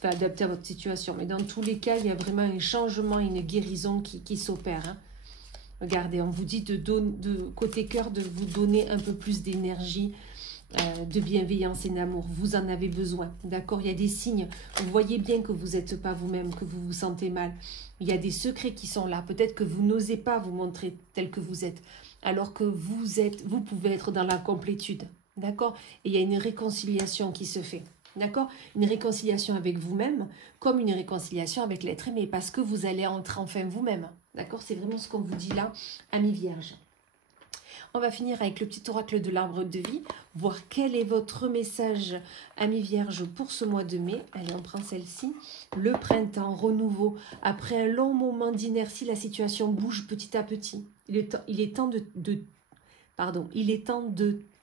Pas adapté à votre situation, mais dans tous les cas il y a vraiment un changement, une guérison qui s'opère. Hein. Regardez, on vous dit de côté cœur de vous donner un peu plus d'énergie, de bienveillance et d'amour. Vous en avez besoin, d'accord? Il y a des signes. Vous voyez bien que vous n'êtes pas vous-même, que vous vous sentez mal. Il y a des secrets qui sont là. Peut-être que vous n'osez pas vous montrer tel que vous êtes, alors que vous pouvez être dans la complétude, d'accord? Et il y a une réconciliation qui se fait, d'accord? Une réconciliation avec vous-même, comme une réconciliation avec l'être aimé, parce que vous allez entrer enfin vous-même, d'accord? C'est vraiment ce qu'on vous dit là, amis vierges. On va finir avec le petit oracle de l'arbre de vie, voir quel est votre message, amis vierges, pour ce mois de mai. Allez, on prend celle-ci. Le printemps, renouveau. Après un long moment d'inertie, la situation bouge petit à petit. Il est temps de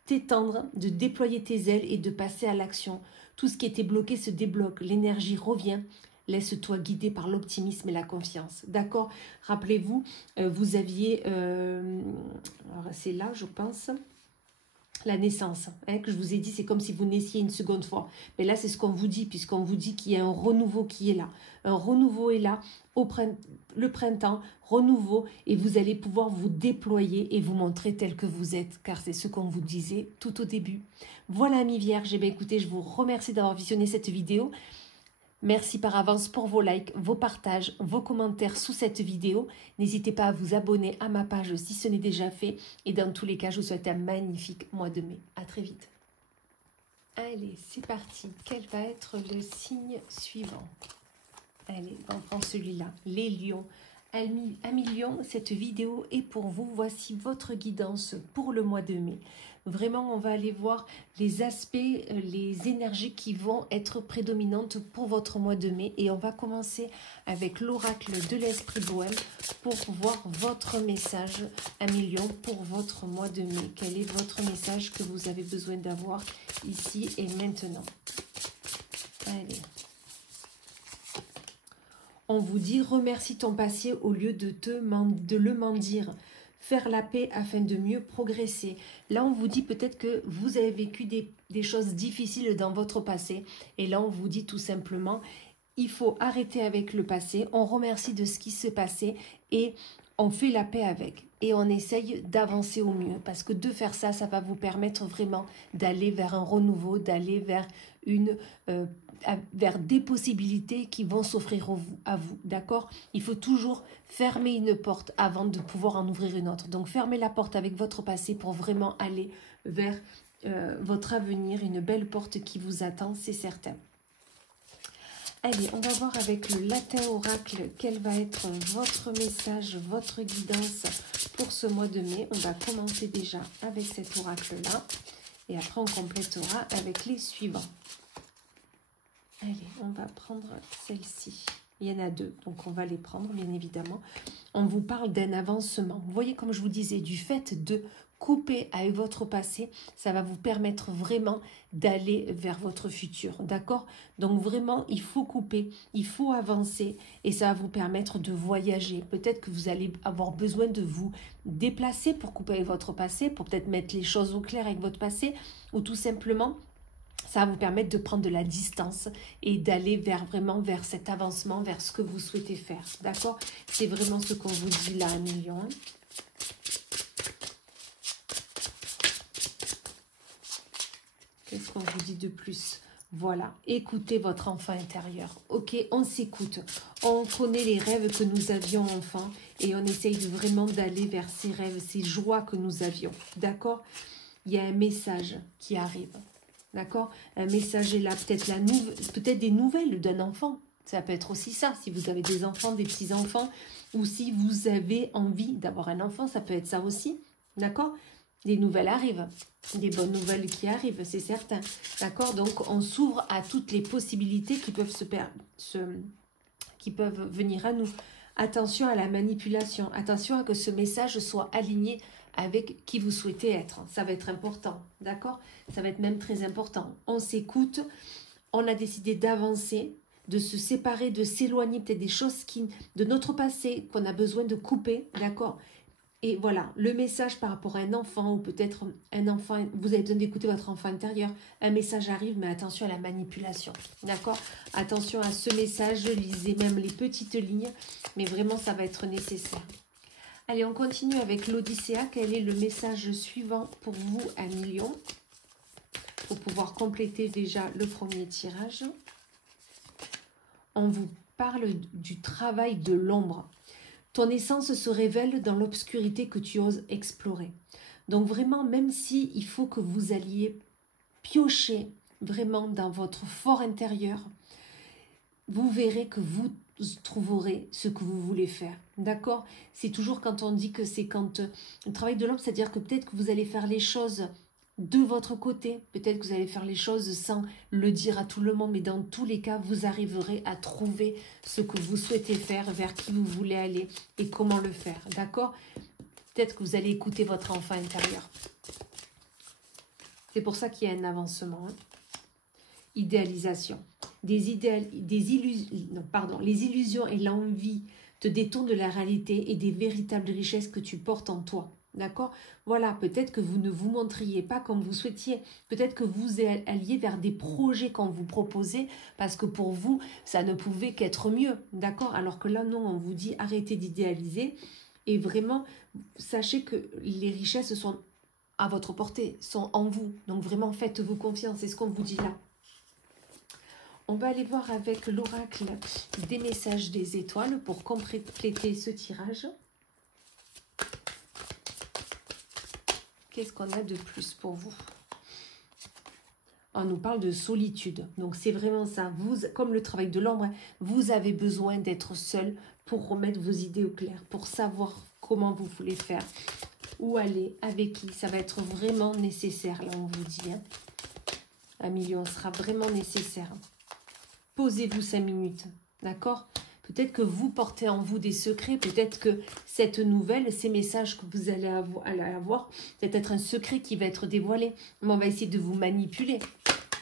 t'étendre, de déployer tes ailes et de passer à l'action. Tout ce qui était bloqué se débloque, l'énergie revient. Laisse-toi guider par l'optimisme et la confiance. D'accord? Rappelez-vous, vous aviez, c'est là, je pense, la naissance, hein, que je vous ai dit, c'est comme si vous naissiez une seconde fois. Mais là, c'est ce qu'on vous dit, puisqu'on vous dit qu'il y a un renouveau qui est là. Un renouveau est là, le printemps, renouveau, et vous allez pouvoir vous déployer et vous montrer tel que vous êtes, car c'est ce qu'on vous disait tout au début. Voilà, amis vierges, eh bien, écoutez, je vous remercie d'avoir visionné cette vidéo. Merci par avance pour vos likes, vos partages, vos commentaires sous cette vidéo. N'hésitez pas à vous abonner à ma page si ce n'est déjà fait. Et dans tous les cas, je vous souhaite un magnifique mois de mai. À très vite. Allez, c'est parti. Quel va être le signe suivant? Allez, on prend celui-là. Les lions. Amis lions, cette vidéo est pour vous. Voici votre guidance pour le mois de mai. Vraiment, on va aller voir les aspects, les énergies qui vont être prédominantes pour votre mois de mai. Et on va commencer avec l'oracle de l'esprit bohème pour voir votre message, amis lions, pour votre mois de mai. Quel est votre message que vous avez besoin d'avoir ici et maintenant? Allez. On vous dit, remercie ton passé au lieu de le mendier. Faire la paix afin de mieux progresser. Là, on vous dit peut-être que vous avez vécu des choses difficiles dans votre passé. Et là, on vous dit tout simplement, il faut arrêter avec le passé. On remercie de ce qui s'est passé et on fait la paix avec. Et on essaye d'avancer au mieux. Parce que de faire ça, ça va vous permettre vraiment d'aller vers un renouveau, d'aller vers vers des possibilités qui vont s'offrir à vous, d'accord? Il faut toujours fermer une porte avant de pouvoir en ouvrir une autre. Donc, fermez la porte avec votre passé pour vraiment aller vers votre avenir, une belle porte qui vous attend, c'est certain. Allez, on va voir avec le latin oracle quel va être votre message, votre guidance pour ce mois de mai. On va commencer déjà avec cet oracle-là et après on complétera avec les suivants. Allez, on va prendre celle-ci. Il y en a deux, donc on va les prendre, bien évidemment. On vous parle d'un avancement. Vous voyez, comme je vous disais, du fait de couper avec votre passé, ça va vous permettre vraiment d'aller vers votre futur, d'accord? Donc vraiment, il faut couper, il faut avancer et ça va vous permettre de voyager. Peut-être que vous allez avoir besoin de vous déplacer pour couper avec votre passé, pour peut-être mettre les choses au clair avec votre passé ou tout simplement... ça va vous permettre de prendre de la distance et d'aller vraiment vers cet avancement, vers ce que vous souhaitez faire. D'accord? C'est vraiment ce qu'on vous dit là, 1 million. Qu'est-ce qu'on vous dit de plus? Voilà, écoutez votre enfant intérieur. Ok, on s'écoute. On connaît les rêves que nous avions enfant et on essaye vraiment d'aller vers ces rêves, ces joies que nous avions. D'accord? Il y a un message qui arrive. D'accord? Un message est là, peut-être des nouvelles d'un enfant. Ça peut être aussi ça, si vous avez des enfants, des petits-enfants, ou si vous avez envie d'avoir un enfant, ça peut être ça aussi. D'accord? Des nouvelles arrivent, des bonnes nouvelles qui arrivent, c'est certain. D'accord? Donc, on s'ouvre à toutes les possibilités qui peuvent venir à nous. Attention à la manipulation, attention à que ce message soit aligné avec qui vous souhaitez être. Ça va être important, d'accord? Ça va être même très important. On s'écoute, on a décidé d'avancer, de se séparer, de s'éloigner peut-être des choses de notre passé qu'on a besoin de couper, d'accord? Et voilà, le message par rapport à un enfant ou peut-être un enfant, vous avez besoin d'écouter votre enfant intérieur, un message arrive, mais attention à la manipulation, d'accord? Attention à ce message, lisez même les petites lignes, mais vraiment ça va être nécessaire. Allez, on continue avec l'Odyssée. Quel est le message suivant pour vous, 1 million? Pour pouvoir compléter déjà le premier tirage. On vous parle du travail de l'ombre. Ton essence se révèle dans l'obscurité que tu oses explorer. Donc vraiment, même si il faut que vous alliez piocher vraiment dans votre fort intérieur, vous verrez que vous trouverez ce que vous voulez faire. D'accord? C'est toujours quand on dit que c'est quand le travail de l'ombre, c'est-à-dire que peut-être que vous allez faire les choses de votre côté, peut-être que vous allez faire les choses sans le dire à tout le monde, mais dans tous les cas, vous arriverez à trouver ce que vous souhaitez faire, vers qui vous voulez aller et comment le faire. D'accord? Peut-être que vous allez écouter votre enfant intérieur. C'est pour ça qu'il y a un avancement. Hein. Idéalisation. Les illusions et l'envie te détournent de la réalité et des véritables richesses que tu portes en toi. D'accord? Voilà, peut-être que vous ne vous montriez pas comme vous souhaitiez. Peut-être que vous alliez vers des projets qu'on vous proposait parce que pour vous, ça ne pouvait qu'être mieux. D'accord? Alors que là, non, on vous dit arrêtez d'idéaliser et vraiment, sachez que les richesses sont à votre portée, sont en vous. Donc vraiment, faites-vous confiance. C'est ce qu'on vous dit là. On va aller voir avec l'oracle des messages des étoiles pour compléter ce tirage. Qu'est-ce qu'on a de plus pour vous? On nous parle de solitude. Donc, c'est vraiment ça. Vous, comme le travail de l'ombre, vous avez besoin d'être seul pour remettre vos idées au clair, pour savoir comment vous voulez faire, où aller, avec qui. Ça va être vraiment nécessaire, là, on vous dit. Hein. 1 million sera vraiment nécessaire. Posez-vous 5 minutes, d'accord? Peut-être que vous portez en vous des secrets, peut-être que cette nouvelle, ces messages que vous allez avoir, peut-être un secret qui va être dévoilé. Mais on va essayer de vous manipuler,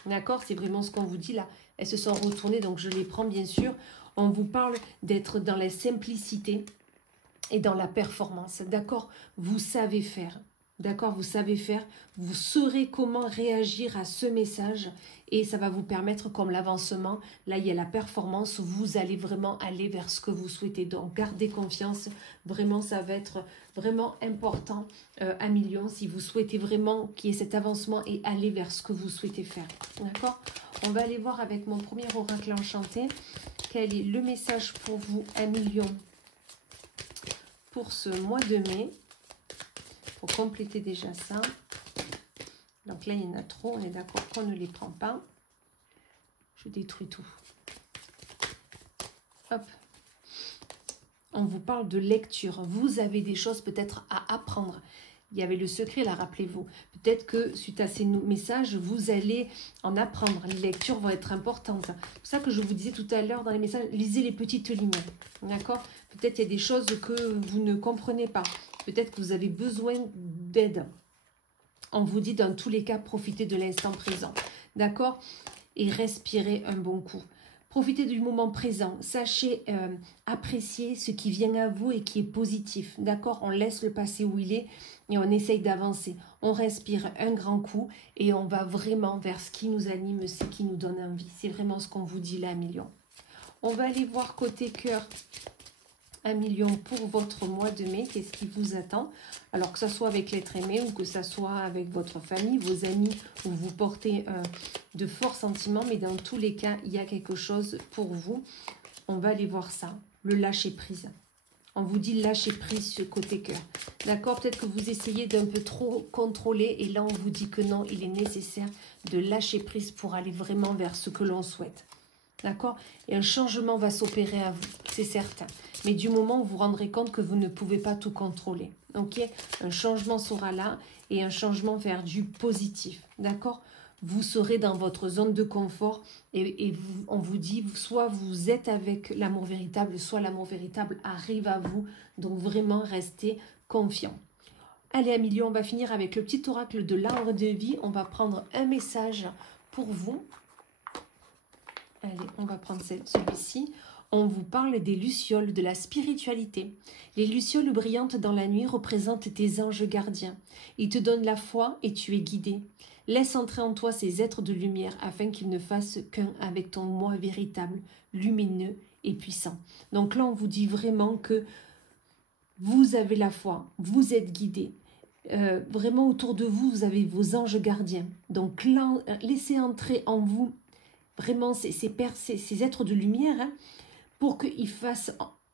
d'accord? C'est vraiment ce qu'on vous dit là. elles se sont retournées, donc je les prends bien sûr. On vous parle d'être dans la simplicité et dans la performance, d'accord? Vous savez faire, d'accord? Vous savez faire, vous saurez comment réagir à ce message et ça va vous permettre comme l'avancement. Là, il y a la performance, vous allez vraiment aller vers ce que vous souhaitez. Donc, gardez confiance, vraiment, ça va être vraiment important à million si vous souhaitez vraiment qu'il y ait cet avancement et aller vers ce que vous souhaitez faire, d'accord? On va aller voir avec mon premier oracle enchanté, quel est le message pour vous à million pour ce mois de mai, pour compléter déjà ça. Donc là, il y en a trop, on est d'accord qu'on ne les prend pas. Je détruis tout. Hop. On vous parle de lecture. Vous avez des choses peut-être à apprendre. Il y avait le secret, là, rappelez-vous. Peut-être que suite à ces messages, vous allez en apprendre. Les lectures vont être importantes. C'est pour ça que je vous disais tout à l'heure dans les messages, lisez les petites lignes. D'accord? Peut-être il y a des choses que vous ne comprenez pas. Peut-être que vous avez besoin d'aide. On vous dit dans tous les cas, profitez de l'instant présent. D'accord? Et respirez un bon coup. Profitez du moment présent. Sachez apprécier ce qui vient à vous et qui est positif. D'accord? On laisse le passé où il est et on essaye d'avancer. On respire un grand coup et on va vraiment vers ce qui nous anime, ce qui nous donne envie. C'est vraiment ce qu'on vous dit là, million. On va aller voir côté cœur. 1 million pour votre mois de mai, qu'est-ce qui vous attend? Alors que ce soit avec l'être aimé ou que ce soit avec votre famille, vos amis, où vous portez de forts sentiments, mais dans tous les cas, il y a quelque chose pour vous. On va aller voir ça, le lâcher prise. On vous dit lâcher prise ce côté cœur. D'accord? Peut-être que vous essayez d'un peu trop contrôler et là on vous dit que non, il est nécessaire de lâcher prise pour aller vraiment vers ce que l'on souhaite. D'accord? Et un changement va s'opérer à vous, c'est certain. Mais du moment où vous vous rendrez compte que vous ne pouvez pas tout contrôler. Ok? Un changement sera là et un changement vers du positif. D'accord? Vous serez dans votre zone de confort et on vous dit, soit vous êtes avec l'amour véritable, soit l'amour véritable arrive à vous. Donc vraiment, restez confiant. Allez, Amélie, on va finir avec le petit oracle de l'arbre de vie. On va prendre un message pour vous. Allez, on va prendre celui-ci. On vous parle des lucioles, de la spiritualité. Les lucioles brillantes dans la nuit représentent tes anges gardiens. Ils te donnent la foi et tu es guidé. Laisse entrer en toi ces êtres de lumière afin qu'ils ne fassent qu'un avec ton moi véritable, lumineux et puissant. Donc là, on vous dit vraiment que vous avez la foi, vous êtes guidé. Vraiment autour de vous, vous avez vos anges gardiens. Donc là, laissez entrer en vous vraiment ces êtres de lumière, hein, pour qu'ils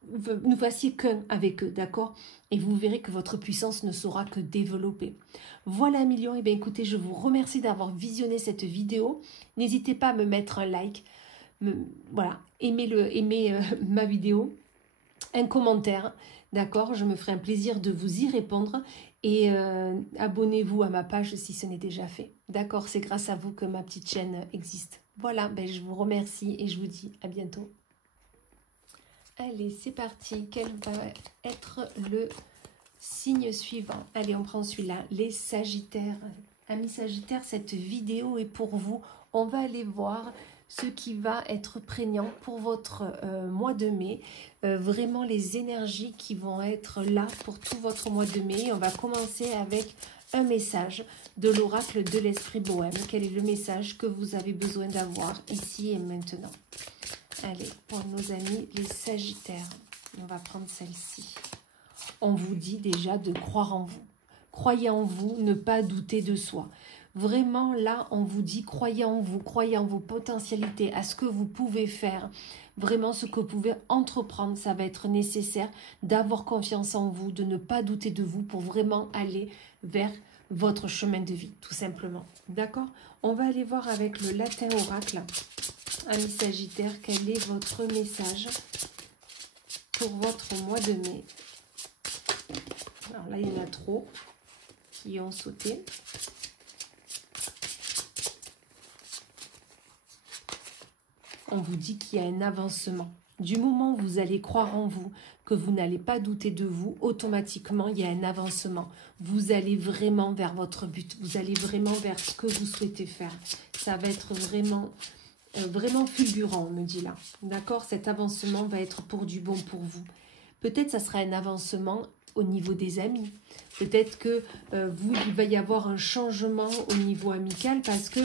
ne fassiez qu'un avec eux, d'accord? Et vous verrez que votre puissance ne saura que développer. Voilà, millions. Et bien écoutez, je vous remercie d'avoir visionné cette vidéo. N'hésitez pas à me mettre un like, voilà, aimez ma vidéo, un commentaire, d'accord? Je me ferai un plaisir de vous y répondre. Et abonnez-vous à ma page si ce n'est déjà fait. D'accord? C'est grâce à vous que ma petite chaîne existe. Voilà, ben je vous remercie et je vous dis à bientôt. Allez, c'est parti. Quel va être le signe suivant? Allez, on prend celui-là. Les Sagittaires. Amis Sagittaires, cette vidéo est pour vous. On va aller voir ce qui va être prégnant pour votre mois de mai. Vraiment les énergies qui vont être là pour tout votre mois de mai. On va commencer avec un message de l'oracle de l'esprit bohème. Quel est le message que vous avez besoin d'avoir ici et maintenant? Allez, pour nos amis les Sagittaires, on va prendre celle-ci. On vous dit déjà de croire en vous. Croyez en vous, ne pas douter de soi. Vraiment, là, on vous dit, croyez en vous, croyez en vos potentialités, à ce que vous pouvez faire. Vraiment, ce que vous pouvez entreprendre, ça va être nécessaire d'avoir confiance en vous, de ne pas douter de vous pour vraiment aller vers votre chemin de vie, tout simplement. D'accord? On va aller voir avec le latin oracle. Amis Sagittaire, quel est votre message pour votre mois de mai? Alors là, il y en a trop qui ont sauté. On vous dit qu'il y a un avancement. Du moment où vous allez croire en vous, que vous n'allez pas douter de vous, automatiquement, il y a un avancement. Vous allez vraiment vers votre but. Vous allez vraiment vers ce que vous souhaitez faire. Ça va être vraiment vraiment fulgurant, on me dit là. D'accord? Cet avancement va être pour du bon pour vous. Peut-être ça sera un avancement au niveau des amis. Peut-être que il va y avoir un changement au niveau amical parce que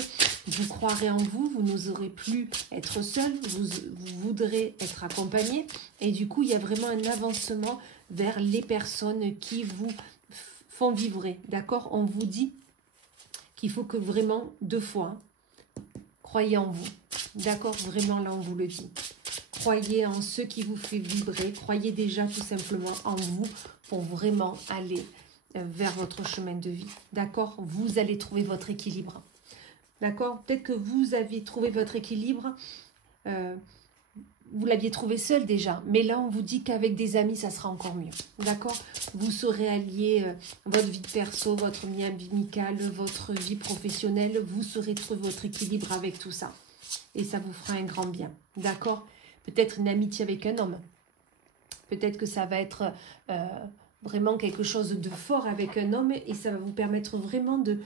vous croirez en vous, vous n'oserez plus être seul, vous voudrez être accompagné. Et du coup, il y a vraiment un avancement vers les personnes qui vous font vibrer. D'accord? On vous dit qu'il faut que vraiment 2 fois, croyez en vous. D'accord? Vraiment, là, on vous le dit. Croyez en ce qui vous fait vibrer. Croyez déjà tout simplement en vous pour vraiment aller vers votre chemin de vie. D'accord? Vous allez trouver votre équilibre. D'accord? Peut-être que vous aviez trouvé votre équilibre. Vous l'aviez trouvé seul déjà. Mais là, on vous dit qu'avec des amis, ça sera encore mieux. D'accord? Vous saurez allier votre vie perso, votre vie amicale, votre vie professionnelle. Vous saurez trouver votre équilibre avec tout ça. Et ça vous fera un grand bien. D'accord? Peut-être une amitié avec un homme. Peut-être que ça va être vraiment quelque chose de fort avec un homme et ça va vous permettre vraiment de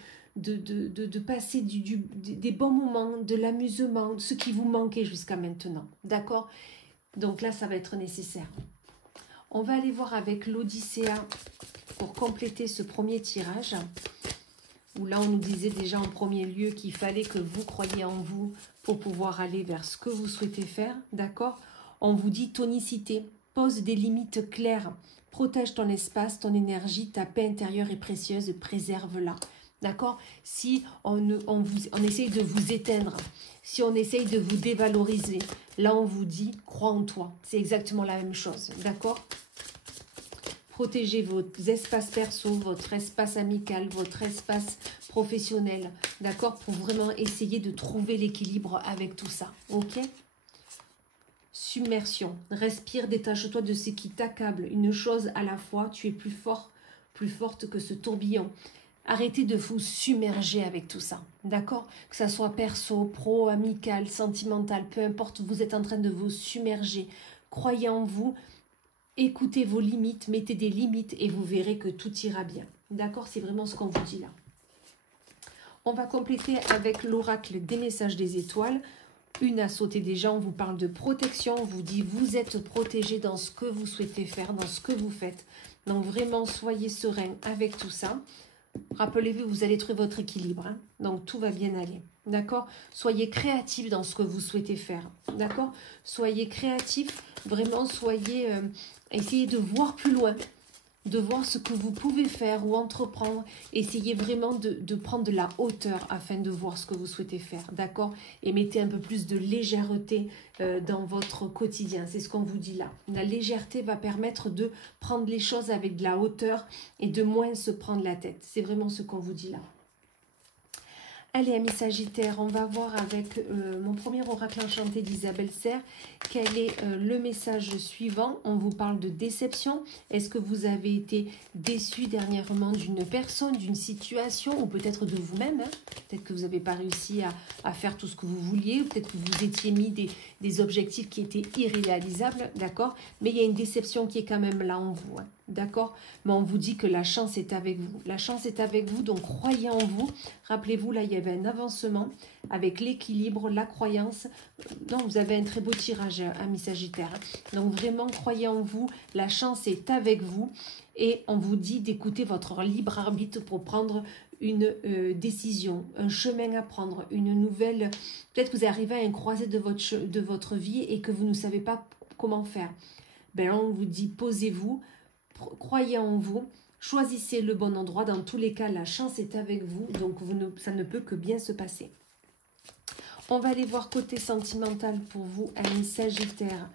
passer des bons moments, de l'amusement, ce qui vous manquait jusqu'à maintenant. D'accord? Donc là, ça va être nécessaire. On va aller voir avec l'Odyssée pour compléter ce premier tirage. Où là, on nous disait déjà en premier lieu qu'il fallait que vous croyiez en vous pour pouvoir aller vers ce que vous souhaitez faire, d'accord? On vous dit tonicité, pose des limites claires, protège ton espace, ton énergie, ta paix intérieure est précieuse, préserve-la, d'accord? Si on essaye de vous éteindre, si on essaye de vous dévaloriser, là, on vous dit, crois en toi, c'est exactement la même chose, d'accord? Protégez vos espaces perso, votre espace amical, votre espace professionnel, d'accord? Pour vraiment essayer de trouver l'équilibre avec tout ça, ok? Submersion. Respire, détache-toi de ce qui t'accable. Une chose à la fois, tu es plus fort, plus forte que ce tourbillon. Arrêtez de vous submerger avec tout ça, d'accord? Que ça soit perso, pro, amical, sentimental, peu importe, vous êtes en train de vous submerger. Croyez en vous. Écoutez vos limites, mettez des limites et vous verrez que tout ira bien. D'accord? C'est vraiment ce qu'on vous dit là. On va compléter avec l'oracle des messages des étoiles. Une a sauté déjà, on vous parle de protection. On vous dit vous êtes protégé dans ce que vous souhaitez faire, dans ce que vous faites. Donc vraiment, soyez serein avec tout ça. Rappelez-vous, vous allez trouver votre équilibre. Hein? Donc tout va bien aller. D'accord? Soyez créatif dans ce que vous souhaitez faire. D'accord? Soyez créatif. Vraiment, soyez... essayez de voir plus loin, de voir ce que vous pouvez faire ou entreprendre. Essayez vraiment de prendre de la hauteur afin de voir ce que vous souhaitez faire, d'accord? Et mettez un peu plus de légèreté dans votre quotidien. C'est ce qu'on vous dit là. La légèreté va permettre de prendre les choses avec de la hauteur et de moins se prendre la tête. C'est vraiment ce qu'on vous dit là. Allez, amis Sagittaires, on va voir avec mon premier oracle enchanté d'Isabelle Serre quel est le message suivant. On vous parle de déception. Est-ce que vous avez été déçu dernièrement d'une personne, d'une situation ou peut-être de vous-même, hein? Peut-être que vous n'avez pas réussi à faire tout ce que vous vouliez, ou peut-être que vous étiez mis des objectifs qui étaient irréalisables, d'accord? Mais il y a une déception qui est quand même là en vous, hein? D'accord? Mais on vous dit que la chance est avec vous. La chance est avec vous, donc croyez en vous. Rappelez-vous, là, il y avait un avancement avec l'équilibre, la croyance. Non, vous avez un très beau tirage, ami Sagittaire. Donc vraiment, croyez en vous. La chance est avec vous. Et on vous dit d'écouter votre libre arbitre pour prendre une décision, un chemin à prendre, une nouvelle... Peut-être que vous arrivez à un croisé de votre vie et que vous ne savez pas comment faire. Ben là, on vous dit, posez-vous. Croyez en vous, choisissez le bon endroit. Dans tous les cas, la chance est avec vous, donc ça ne peut que bien se passer. On va aller voir côté sentimental pour vous, amis Sagittaire.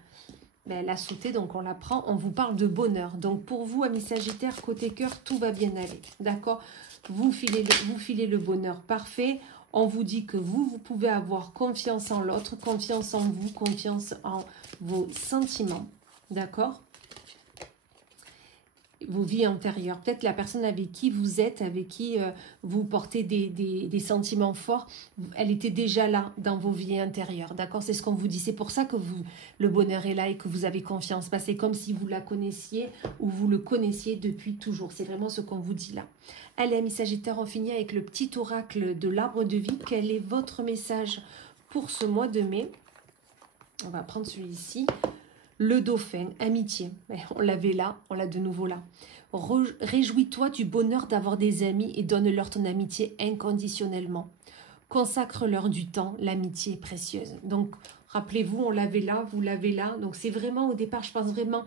Ben, elle a sauté, donc on la prend. On vous parle de bonheur. Donc pour vous, amis Sagittaire, côté cœur, tout va bien aller. D'accord? Vous filez le bonheur parfait. On vous dit que vous pouvez avoir confiance en l'autre, confiance en vous, confiance en vos sentiments. D'accord? Vos vies antérieures, peut-être la personne avec qui vous êtes, avec qui vous portez des sentiments forts, elle était déjà là dans vos vies intérieures, d'accord? C'est ce qu'on vous dit, c'est pour ça que le bonheur est là et que vous avez confiance, c'est comme si vous la connaissiez ou vous le connaissiez depuis toujours, c'est vraiment ce qu'on vous dit là. Allez, amis Sagittaires, on finit avec le petit oracle de l'arbre de vie. Quel est votre message pour ce mois de mai. On va prendre celui-ci. Le dauphin, amitié. On l'avait là, on l'a de nouveau là. Réjouis-toi du bonheur d'avoir des amis et donne-leur ton amitié inconditionnellement. Consacre-leur du temps, l'amitié est précieuse. Donc, rappelez-vous, on l'avait là, vous l'avez là. Donc, c'est vraiment, au départ, je pense vraiment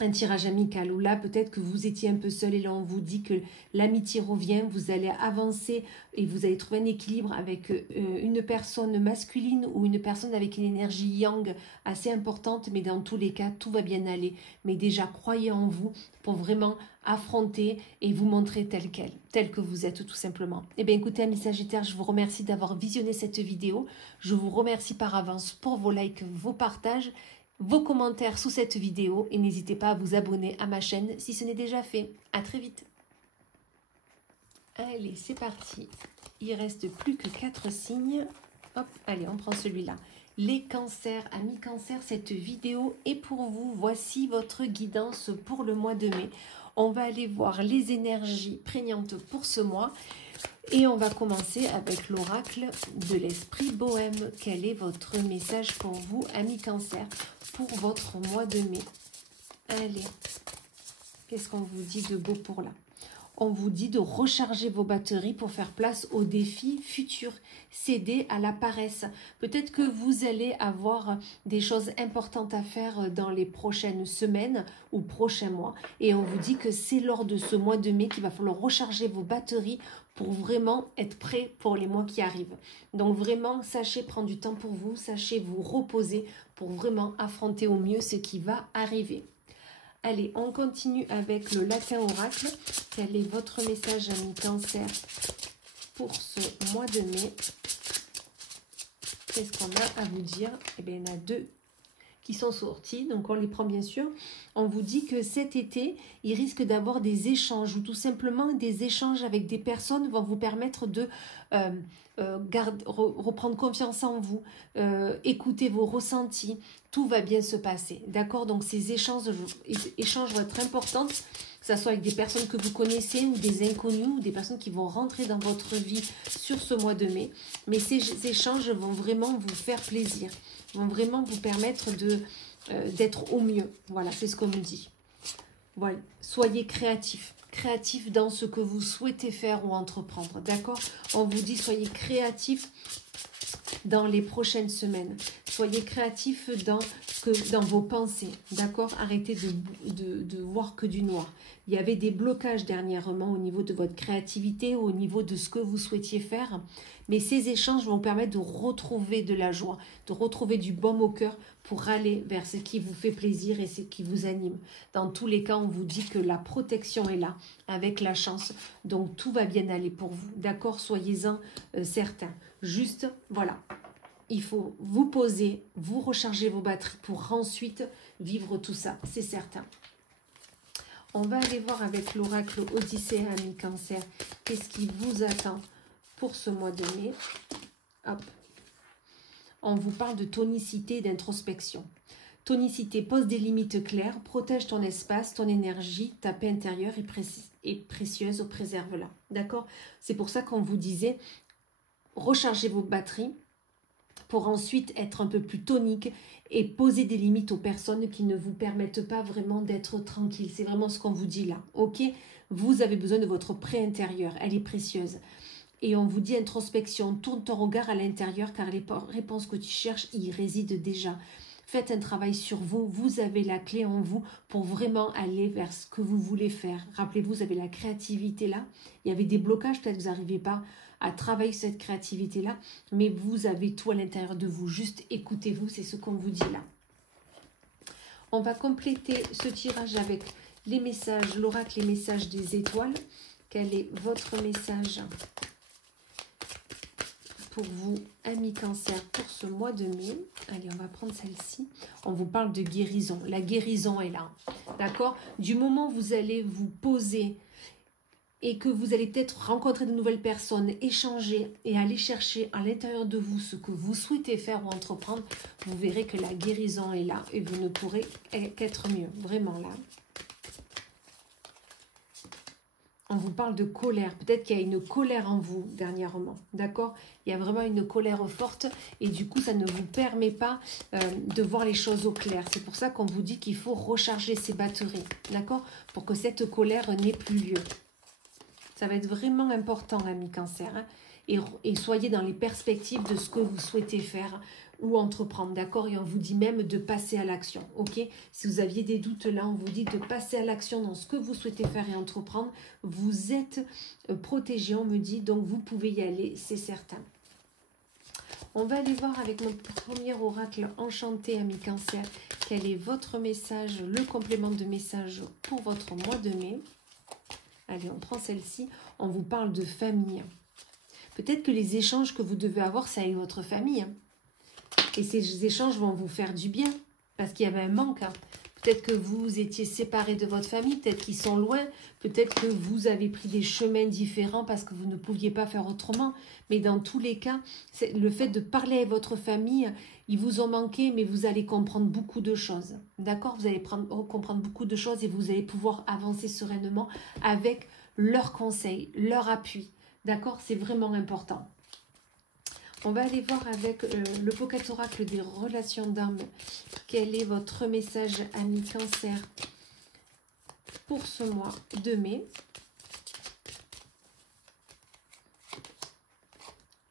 un tirage amical. Où là, peut-être que vous étiez un peu seul et là, on vous dit que l'amitié revient. Vous allez avancer et vous allez trouver un équilibre avec une personne masculine ou une personne avec une énergie yang assez importante. Mais dans tous les cas, tout va bien aller. Mais déjà, croyez en vous pour vraiment affronter et vous montrer tel que vous êtes tout simplement. Eh bien écoutez, amis Sagittaires, je vous remercie d'avoir visionné cette vidéo. Je vous remercie par avance pour vos likes, vos partages, vos commentaires sous cette vidéo et n'hésitez pas à vous abonner à ma chaîne si ce n'est déjà fait. À très vite. Allez, c'est parti. Il reste plus que 4 signes. Hop, allez, on prend celui-là. Les cancers, amis cancers, cette vidéo est pour vous. Voici votre guidance pour le mois de mai. On va aller voir les énergies prégnantes pour ce mois. Et on va commencer avec l'oracle de l'esprit bohème. Quel est votre message pour vous, amis cancer, pour votre mois de mai? Allez, qu'est-ce qu'on vous dit de beau pour là? On vous dit de recharger vos batteries pour faire place aux défis futurs. Cédez à la paresse. Peut-être que vous allez avoir des choses importantes à faire dans les prochaines semaines ou prochains mois. Et on vous dit que c'est lors de ce mois de mai qu'il va falloir recharger vos batteries pour vraiment être prêt pour les mois qui arrivent. Donc vraiment, sachez prendre du temps pour vous, sachez vous reposer pour vraiment affronter au mieux ce qui va arriver. Allez, on continue avec le latin oracle. Quel est votre message, amis cancer, pour ce mois de mai? Qu'est-ce qu'on a à vous dire? Eh bien, il y en a 2 qui sont sortis, donc on les prend bien sûr. On vous dit que cet été, il risque d'avoir des échanges ou tout simplement des échanges avec des personnes vont vous permettre de reprendre confiance en vous, écouter vos ressentis, tout va bien se passer, d'accord? Donc ces échanges vont être importants, que ce soit avec des personnes que vous connaissez ou des inconnus ou des personnes qui vont rentrer dans votre vie sur ce mois de mai. Mais ces échanges vont vraiment vous faire plaisir, vont vraiment vous permettre d'être au mieux. Voilà, c'est ce qu'on nous dit. Voilà, soyez créatifs. Créatif dans ce que vous souhaitez faire ou entreprendre, d'accord? On vous dit soyez créatifs dans les prochaines semaines. Soyez créatifs dans vos pensées, d'accord? Arrêtez de voir que du noir. Il y avait des blocages dernièrement au niveau de votre créativité, au niveau de ce que vous souhaitiez faire. Mais ces échanges vont vous permettre de retrouver de la joie, de retrouver du baume au cœur pour aller vers ce qui vous fait plaisir et ce qui vous anime. Dans tous les cas, on vous dit que la protection est là, avec la chance. Donc, tout va bien aller pour vous. D'accord? Soyez-en certains. Juste, voilà. Il faut vous poser, vous recharger vos batteries pour ensuite vivre tout ça. C'est certain. On va aller voir avec l'oracle Odyssée, amis cancer. Qu'est-ce qui vous attend pour ce mois de mai? Hop. On vous parle de tonicité et d'introspection. Tonicité, pose des limites claires, protège ton espace, ton énergie, ta paix intérieure est précieuse, préserve-la. D'accord? C'est pour ça qu'on vous disait, rechargez vos batteries pour ensuite être un peu plus tonique et poser des limites aux personnes qui ne vous permettent pas vraiment d'être tranquille. C'est vraiment ce qu'on vous dit là. Ok? Vous avez besoin de votre paix intérieure, elle est précieuse. Et on vous dit introspection, tourne ton regard à l'intérieur car les réponses que tu cherches y résident déjà. Faites un travail sur vous, vous avez la clé en vous pour vraiment aller vers ce que vous voulez faire. Rappelez-vous, vous avez la créativité là. Il y avait des blocages, peut-être vous n'arrivez pas à travailler cette créativité là, mais vous avez tout à l'intérieur de vous. Juste écoutez-vous, c'est ce qu'on vous dit là. On va compléter ce tirage avec les messages, l'oracle, les messages des étoiles. Quel est votre message pour vous, amis cancer, pour ce mois de mai? Allez, on va prendre celle-ci. On vous parle de guérison. La guérison est là. D'accord? Du moment où vous allez vous poser et que vous allez peut-être rencontrer de nouvelles personnes, échanger et aller chercher à l'intérieur de vous ce que vous souhaitez faire ou entreprendre, vous verrez que la guérison est là et vous ne pourrez qu'être mieux. Vraiment là. On vous parle de colère. Peut-être qu'il y a une colère en vous dernièrement, d'accord? Il y a vraiment une colère forte et du coup, ça ne vous permet pas de voir les choses au clair. C'est pour ça qu'on vous dit qu'il faut recharger ses batteries, d'accord? Pour que cette colère n'ait plus lieu. Ça va être vraiment important, amis Cancer, hein? Et soyez dans les perspectives de ce que vous souhaitez faire ou entreprendre, d'accord? Et on vous dit même de passer à l'action, ok? Si vous aviez des doutes là, on vous dit de passer à l'action dans ce que vous souhaitez faire et entreprendre. Vous êtes protégé, on me dit, donc vous pouvez y aller, c'est certain. On va aller voir avec mon premier oracle enchanté, amis Cancer, quel est votre message, le complément de message pour votre mois de mai. Allez, on prend celle-ci, on vous parle de famille. Peut-être que les échanges que vous devez avoir, c'est avec votre famille, hein. Et ces échanges vont vous faire du bien, parce qu'il y avait un manque, hein. Peut-être que vous étiez séparés de votre famille, peut-être qu'ils sont loin, peut-être que vous avez pris des chemins différents parce que vous ne pouviez pas faire autrement. Mais dans tous les cas, le fait de parler avec votre famille, ils vous ont manqué, mais vous allez comprendre beaucoup de choses. D'accord? Vous allez comprendre beaucoup de choses et vous allez pouvoir avancer sereinement avec leurs conseils, leur appui. D'accord? C'est vraiment important. On va aller voir avec le Pocket Oracle des relations d'âme. Quel est votre message, amis Cancer, pour ce mois de mai?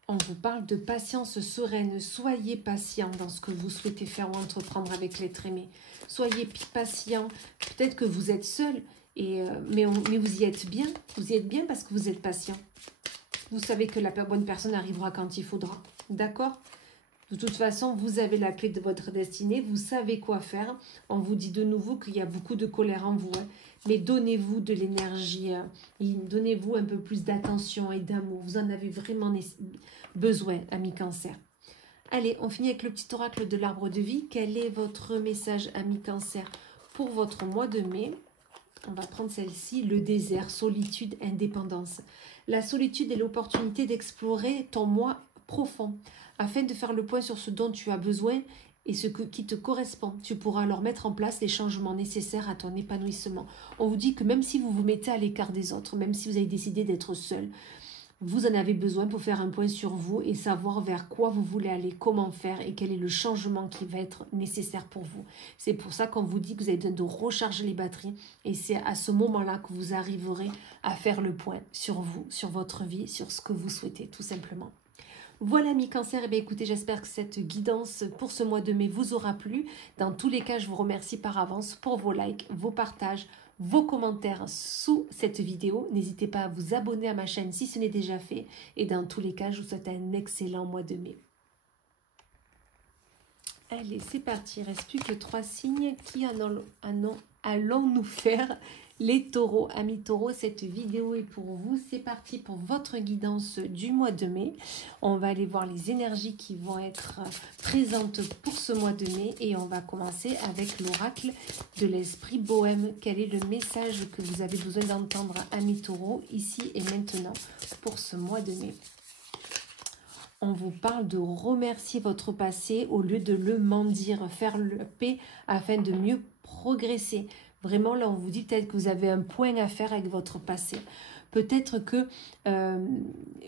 On vous parle de patience sereine. Soyez patient dans ce que vous souhaitez faire ou entreprendre avec l'être aimé. Soyez patient. Peut-être que vous êtes seul, mais vous y êtes bien. Vous y êtes bien parce que vous êtes patient. Vous savez que la bonne personne arrivera quand il faudra. D'accord? De toute façon, vous avez la clé de votre destinée. Vous savez quoi faire. On vous dit de nouveau qu'il y a beaucoup de colère en vous, hein. Mais donnez-vous de l'énergie. Donnez-vous un peu plus d'attention et d'amour. Vous en avez vraiment besoin, amis Cancer. Allez, on finit avec le petit oracle de l'arbre de vie. Quel est votre message, amis Cancer, pour votre mois de mai? On va prendre celle-ci, le désert, solitude, indépendance. La solitude est l'opportunité d'explorer ton moi profond, afin de faire le point sur ce dont tu as besoin et ce qui te correspond. Tu pourras alors mettre en place les changements nécessaires à ton épanouissement. On vous dit que même si vous vous mettez à l'écart des autres, même si vous avez décidé d'être seul, vous en avez besoin pour faire un point sur vous et savoir vers quoi vous voulez aller, comment faire et quel est le changement qui va être nécessaire pour vous. C'est pour ça qu'on vous dit que vous avez besoin de recharger les batteries et c'est à ce moment-là que vous arriverez à faire le point sur vous, sur votre vie, sur ce que vous souhaitez tout simplement. Voilà, amis Cancer, et bien écoutez, j'espère que cette guidance pour ce mois de mai vous aura plu. Dans tous les cas, je vous remercie par avance pour vos likes, vos partages, vos commentaires sous cette vidéo. N'hésitez pas à vous abonner à ma chaîne si ce n'est déjà fait. Et dans tous les cas, je vous souhaite un excellent mois de mai. Allez, c'est parti. Il ne reste plus que 3 signes. Qui allons-nous faire? Les taureaux, amis taureaux, cette vidéo est pour vous. C'est parti pour votre guidance du mois de mai. On va aller voir les énergies qui vont être présentes pour ce mois de mai. Et on va commencer avec l'oracle de l'esprit bohème. Quel est le message que vous avez besoin d'entendre, amis taureaux, ici et maintenant pour ce mois de mai? On vous parle de remercier votre passé au lieu de le mendier, faire la paix afin de mieux progresser. Vraiment, là, on vous dit peut-être que vous avez un point à faire avec votre passé. Peut-être que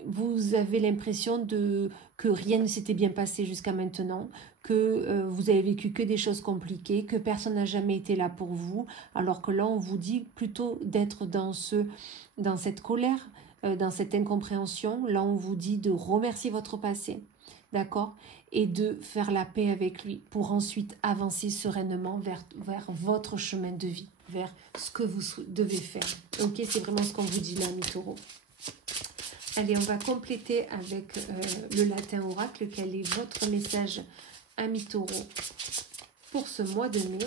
vous avez l'impression que rien ne s'était bien passé jusqu'à maintenant, que vous avez vécu que des choses compliquées, que personne n'a jamais été là pour vous, alors que là, on vous dit plutôt d'être dans cette colère, dans cette incompréhension. Là, on vous dit de remercier votre passé, d'accord, et de faire la paix avec lui pour ensuite avancer sereinement vers votre chemin de vie, vers ce que vous devez faire. Ok, c'est vraiment ce qu'on vous dit là, amis taureaux. Allez, on va compléter avec le latin oracle. Quel est votre message, amis taureaux, pour ce mois de mai?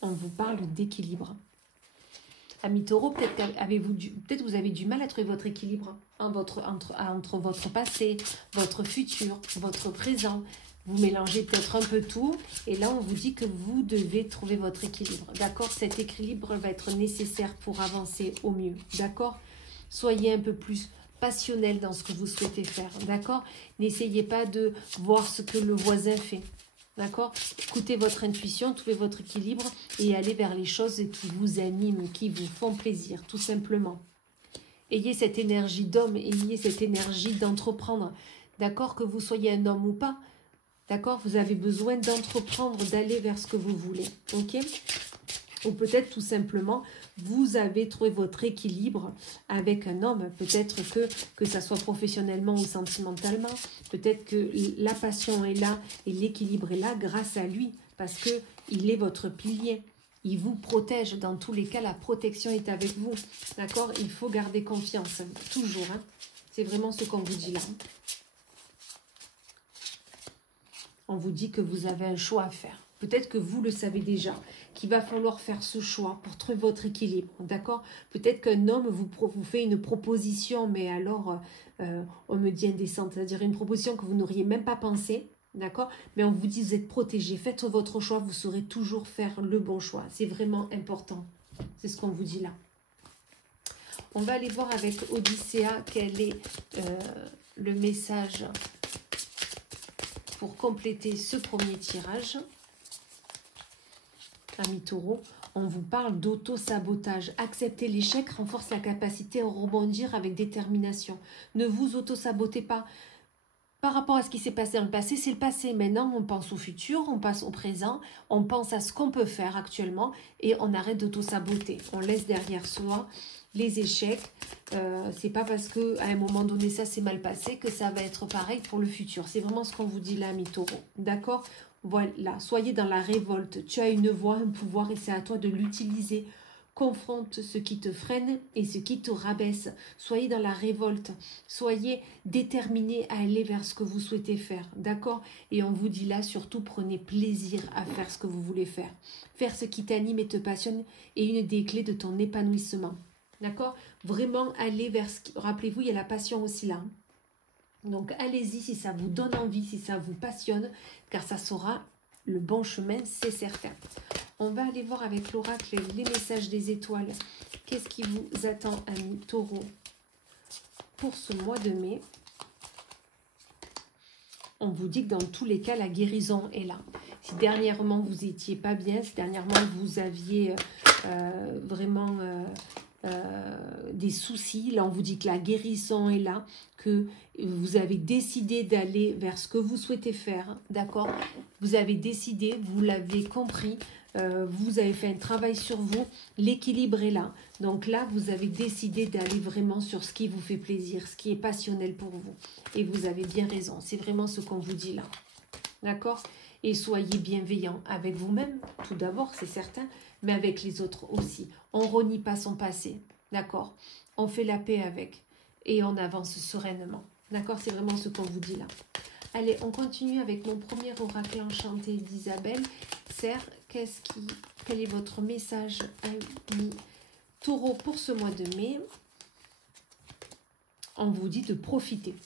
On vous parle d'équilibre. Amis taureaux, peut-être vous avez du mal à trouver votre équilibre entre votre passé, votre futur, votre présent. Vous mélangez peut-être un peu tout. Et là, on vous dit que vous devez trouver votre équilibre. D'accord? Cet équilibre va être nécessaire pour avancer au mieux. D'accord? Soyez un peu plus passionnel dans ce que vous souhaitez faire. D'accord? N'essayez pas de voir ce que le voisin fait. D'accord? Écoutez votre intuition, trouvez votre équilibre et allez vers les choses qui vous animent, qui vous font plaisir, tout simplement. Ayez cette énergie d'homme, ayez cette énergie d'entreprendre. D'accord? Que vous soyez un homme ou pas. D'accord? Vous avez besoin d'entreprendre, d'aller vers ce que vous voulez. Ok? Ou peut-être tout simplement, vous avez trouvé votre équilibre avec un homme. Peut-être que ça soit professionnellement ou sentimentalement. Peut-être que la passion est là et l'équilibre est là grâce à lui. Parce qu'il est votre pilier. Il vous protège. Dans tous les cas, la protection est avec vous. D'accord? Il faut garder confiance. Toujours. Hein? C'est vraiment ce qu'on vous dit là. On vous dit que vous avez un choix à faire. Peut-être que vous le savez déjà, qu'il va falloir faire ce choix pour trouver votre équilibre, d'accord? Peut-être qu'un homme vous fait une proposition, mais alors, on me dit indécente, c'est-à-dire une proposition que vous n'auriez même pas pensé, d'accord? Mais on vous dit, vous êtes protégé, faites votre choix, vous saurez toujours faire le bon choix. C'est vraiment important, c'est ce qu'on vous dit là. On va aller voir avec Odyssea quel est le message pour compléter ce premier tirage. Amis taureaux, on vous parle d'auto-sabotage. Accepter l'échec renforce la capacité à rebondir avec détermination. Ne vous auto-sabotez pas. Par rapport à ce qui s'est passé dans le passé, c'est le passé. Maintenant, on pense au futur, on passe au présent, on pense à ce qu'on peut faire actuellement et on arrête d'auto-saboter. On laisse derrière soi les échecs. C'est pas parce qu'à un moment donné, ça s'est mal passé que ça va être pareil pour le futur. C'est vraiment ce qu'on vous dit là, amis taureaux. D'accord ? Voilà, soyez dans la révolte. Tu as une voix, un pouvoir et c'est à toi de l'utiliser. Confronte ce qui te freine et ce qui te rabaisse. Soyez dans la révolte. Soyez déterminés à aller vers ce que vous souhaitez faire. D'accord? Et on vous dit là, surtout, prenez plaisir à faire ce que vous voulez faire. Faire ce qui t'anime et te passionne est une des clés de ton épanouissement. D'accord? Vraiment, allez vers ce qui... Rappelez-vous, il y a la passion aussi là. Donc, allez-y si ça vous donne envie, si ça vous passionne, car ça sera le bon chemin, c'est certain. On va aller voir avec l'oracle les messages des étoiles. Qu'est-ce qui vous attend, amis taureaux, pour ce mois de mai? On vous dit que dans tous les cas, la guérison est là. Si dernièrement, vous n'étiez pas bien, si dernièrement, vous aviez vraiment... des soucis, là on vous dit que la guérison est là, que vous avez décidé d'aller vers ce que vous souhaitez faire, d'accord? Vous avez décidé, vous l'avez compris, vous avez fait un travail sur vous, l'équilibre est là. Donc là, vous avez décidé d'aller vraiment sur ce qui vous fait plaisir, ce qui est passionnel pour vous. Et vous avez bien raison, c'est vraiment ce qu'on vous dit là, d'accord? Et soyez bienveillants avec vous-même, tout d'abord, c'est certain, mais avec les autres aussi. On ne renie pas son passé, d'accord? On fait la paix avec et on avance sereinement, d'accord? C'est vraiment ce qu'on vous dit là. Allez, on continue avec mon premier oracle enchanté d'Isabelle. Serre, quel est votre message, amis taureau, pour ce mois de mai? On vous dit de profiter.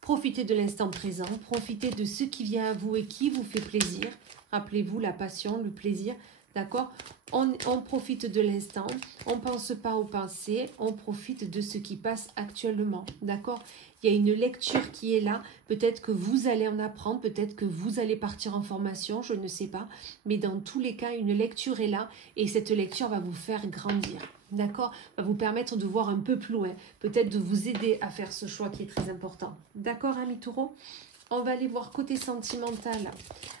Profitez de l'instant présent, profitez de ce qui vient à vous et qui vous fait plaisir. Rappelez-vous la passion, le plaisir, d'accord? On profite de l'instant, on ne pense pas au passé, on profite de ce qui passe actuellement, d'accord? Il y a une lecture qui est là, peut-être que vous allez en apprendre, peut-être que vous allez partir en formation, je ne sais pas. Mais dans tous les cas, une lecture est là et cette lecture va vous faire grandir. D'accord? Va vous permettre de voir un peu plus loin. Peut-être de vous aider à faire ce choix qui est très important. D'accord, amis taureaux? On va aller voir côté sentimental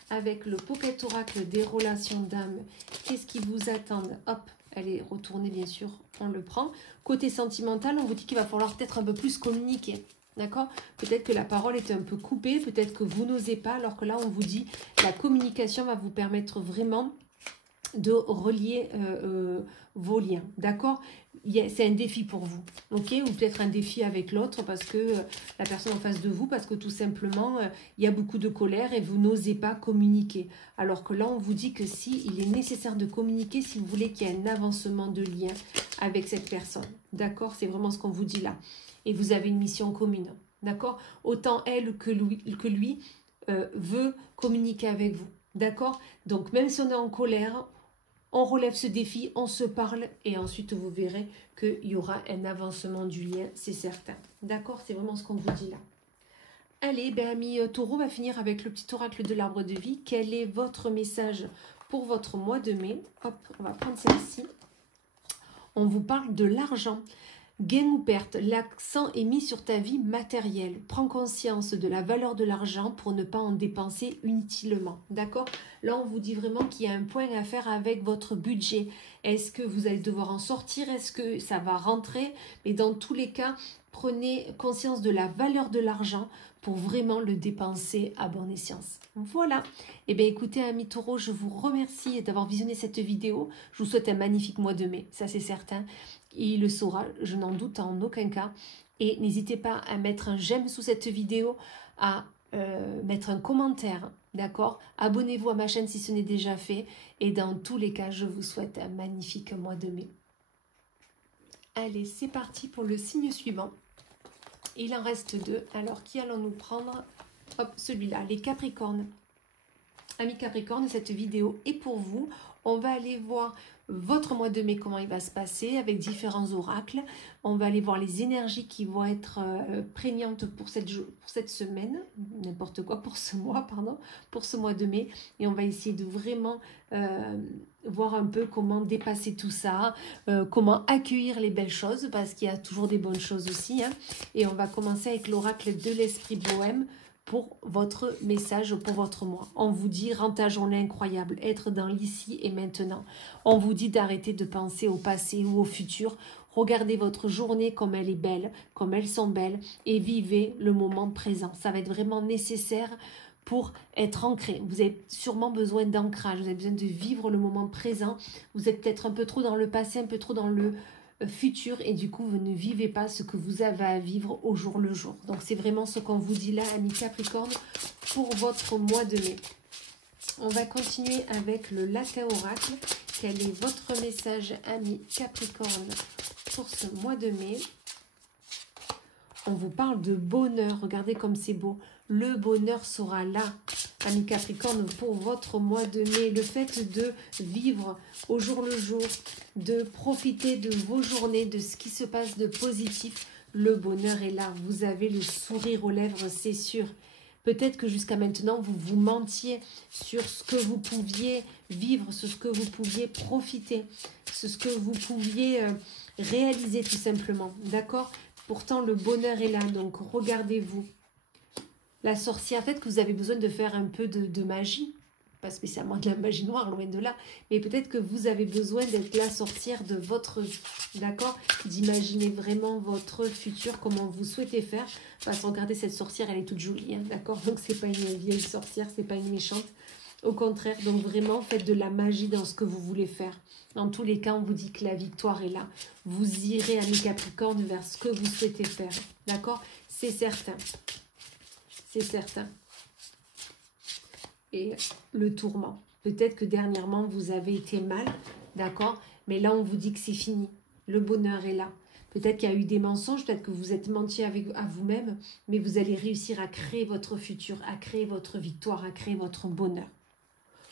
avec le Pocket Oracle des relations d'âme. Qu'est-ce qui vous attend? Hop, elle est retournée bien sûr, on le prend. Côté sentimental, on vous dit qu'il va falloir peut-être un peu plus communiquer. D'accord? Peut-être que la parole est un peu coupée, peut-être que vous n'osez pas, alors que là on vous dit la communication va vous permettre vraiment de relier vos liens, d'accord? C'est un défi pour vous, ok? Ou peut-être un défi avec l'autre parce que la personne en face de vous, parce que tout simplement, il y a beaucoup de colère et vous n'osez pas communiquer. Alors que là, on vous dit que si il est nécessaire de communiquer, si vous voulez qu'il y ait un avancement de lien avec cette personne, d'accord? C'est vraiment ce qu'on vous dit là. Et vous avez une mission commune, d'accord? Autant elle que lui veut communiquer avec vous, d'accord? Donc, même si on est en colère, on relève ce défi, on se parle et ensuite vous verrez qu'il y aura un avancement du lien, c'est certain. D'accord? C'est vraiment ce qu'on vous dit là. Allez, ben, amis taureau, on va finir avec le petit oracle de l'arbre de vie. Quel est votre message pour votre mois de mai? Hop, on va prendre celle-ci. On vous parle de l'argent. Gain ou perte, l'accent est mis sur ta vie matérielle. Prends conscience de la valeur de l'argent pour ne pas en dépenser inutilement. D'accord? Là, on vous dit vraiment qu'il y a un point à faire avec votre budget. Est-ce que vous allez devoir en sortir? Est-ce que ça va rentrer? Mais dans tous les cas, prenez conscience de la valeur de l'argent pour vraiment le dépenser à bon escient. Voilà. Eh bien, écoutez, amis taureaux, je vous remercie d'avoir visionné cette vidéo. Je vous souhaite un magnifique mois de mai, ça c'est certain. Il le saura, je n'en doute en aucun cas. Et n'hésitez pas à mettre un j'aime sous cette vidéo, à mettre un commentaire, d'accord? Abonnez-vous à ma chaîne si ce n'est déjà fait. Et dans tous les cas, je vous souhaite un magnifique mois de mai. Allez, c'est parti pour le signe suivant. Il en reste 2. Alors, qui allons-nous prendre? Hop, celui-là, les Capricornes. Amis Capricornes, cette vidéo est pour vous. On va aller voir votre mois de mai, comment il va se passer avec différents oracles. On va aller voir les énergies qui vont être prégnantes pour cette semaine, n'importe quoi, pour ce mois, pardon, pour ce mois de mai. Et on va essayer de vraiment voir un peu comment dépasser tout ça, comment accueillir les belles choses, parce qu'il y a toujours des bonnes choses aussi. Hein. Et on va commencer avec l'oracle de l'esprit bohème, pour votre message, pour votre mois. On vous dit, rends ta journée incroyable, être dans l'ici et maintenant. On vous dit d'arrêter de penser au passé ou au futur. Regardez votre journée comme elle est belle, comme elles sont belles, et vivez le moment présent. Ça va être vraiment nécessaire pour être ancré. Vous avez sûrement besoin d'ancrage, vous avez besoin de vivre le moment présent. Vous êtes peut-être un peu trop dans le passé, un peu trop dans le futur, et du coup vous ne vivez pas ce que vous avez à vivre au jour le jour. Donc c'est vraiment ce qu'on vous dit là, amis Capricorne, pour votre mois de mai. On va continuer avec le latin oracle. Quel est votre message, amis Capricorne, pour ce mois de mai? On vous parle de bonheur. Regardez comme c'est beau. Le bonheur sera là, amis Capricorne, pour votre mois de mai. Le fait de vivre au jour le jour, de profiter de vos journées, de ce qui se passe de positif, le bonheur est là. Vous avez le sourire aux lèvres, c'est sûr. Peut-être que jusqu'à maintenant, vous vous mentiez sur ce que vous pouviez vivre, sur ce que vous pouviez profiter, sur ce que vous pouviez réaliser tout simplement. D'accord? Pourtant, le bonheur est là, donc regardez-vous. La sorcière, peut-être que vous avez besoin de faire un peu de magie, pas spécialement de la magie noire, loin de là, mais peut-être que vous avez besoin d'être la sorcière de votre vie, d'accord? D'imaginer vraiment votre futur, comment vous souhaitez faire. Parce que regardez, cette sorcière, elle est toute jolie, hein, d'accord? Donc, c'est pas une vieille sorcière, c'est pas une méchante. Au contraire, donc vraiment, faites de la magie dans ce que vous voulez faire. Dans tous les cas, on vous dit que la victoire est là. Vous irez, amis Capricorne, vers ce que vous souhaitez faire, d'accord? C'est certain. C'est certain. Et le tourment. Peut-être que dernièrement, vous avez été mal, d'accord? Mais là, on vous dit que c'est fini. Le bonheur est là. Peut-être qu'il y a eu des mensonges, peut-être que vous êtes menti à vous-même, mais vous allez réussir à créer votre futur, à créer votre victoire, à créer votre bonheur.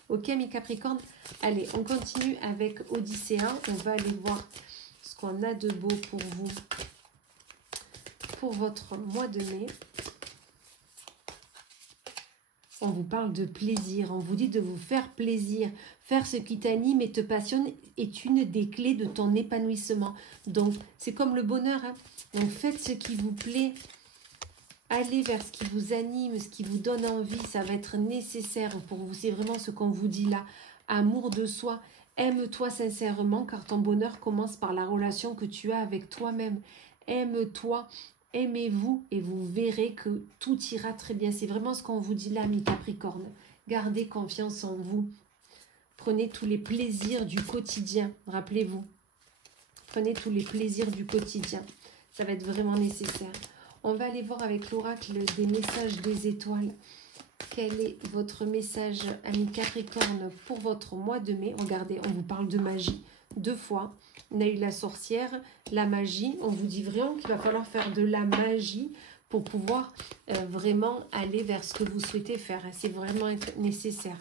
Ok, mes Capricornes? Allez, on continue avec Odysséen. On va aller voir ce qu'on a de beau pour vous, pour votre mois de mai. On vous parle de plaisir, on vous dit de vous faire plaisir. Faire ce qui t'anime et te passionne est une des clés de ton épanouissement. Donc, c'est comme le bonheur. Hein. Donc, faites ce qui vous plaît. Allez vers ce qui vous anime, ce qui vous donne envie. Ça va être nécessaire pour vous. C'est vraiment ce qu'on vous dit là. Amour de soi. Aime-toi sincèrement car ton bonheur commence par la relation que tu as avec toi-même. Aime-toi. Aimez-vous et vous verrez que tout ira très bien. C'est vraiment ce qu'on vous dit là, mes Capricornes. Gardez confiance en vous. Prenez tous les plaisirs du quotidien. Rappelez-vous. Prenez tous les plaisirs du quotidien. Ça va être vraiment nécessaire. On va aller voir avec l'oracle des messages des étoiles. Quel est votre message, amis Capricorne, pour votre mois de mai? Regardez, on vous parle de magie. 2 fois. On a eu la sorcière, la magie. On vous dit vraiment qu'il va falloir faire de la magie pour pouvoir vraiment aller vers ce que vous souhaitez faire. C'est vraiment nécessaire.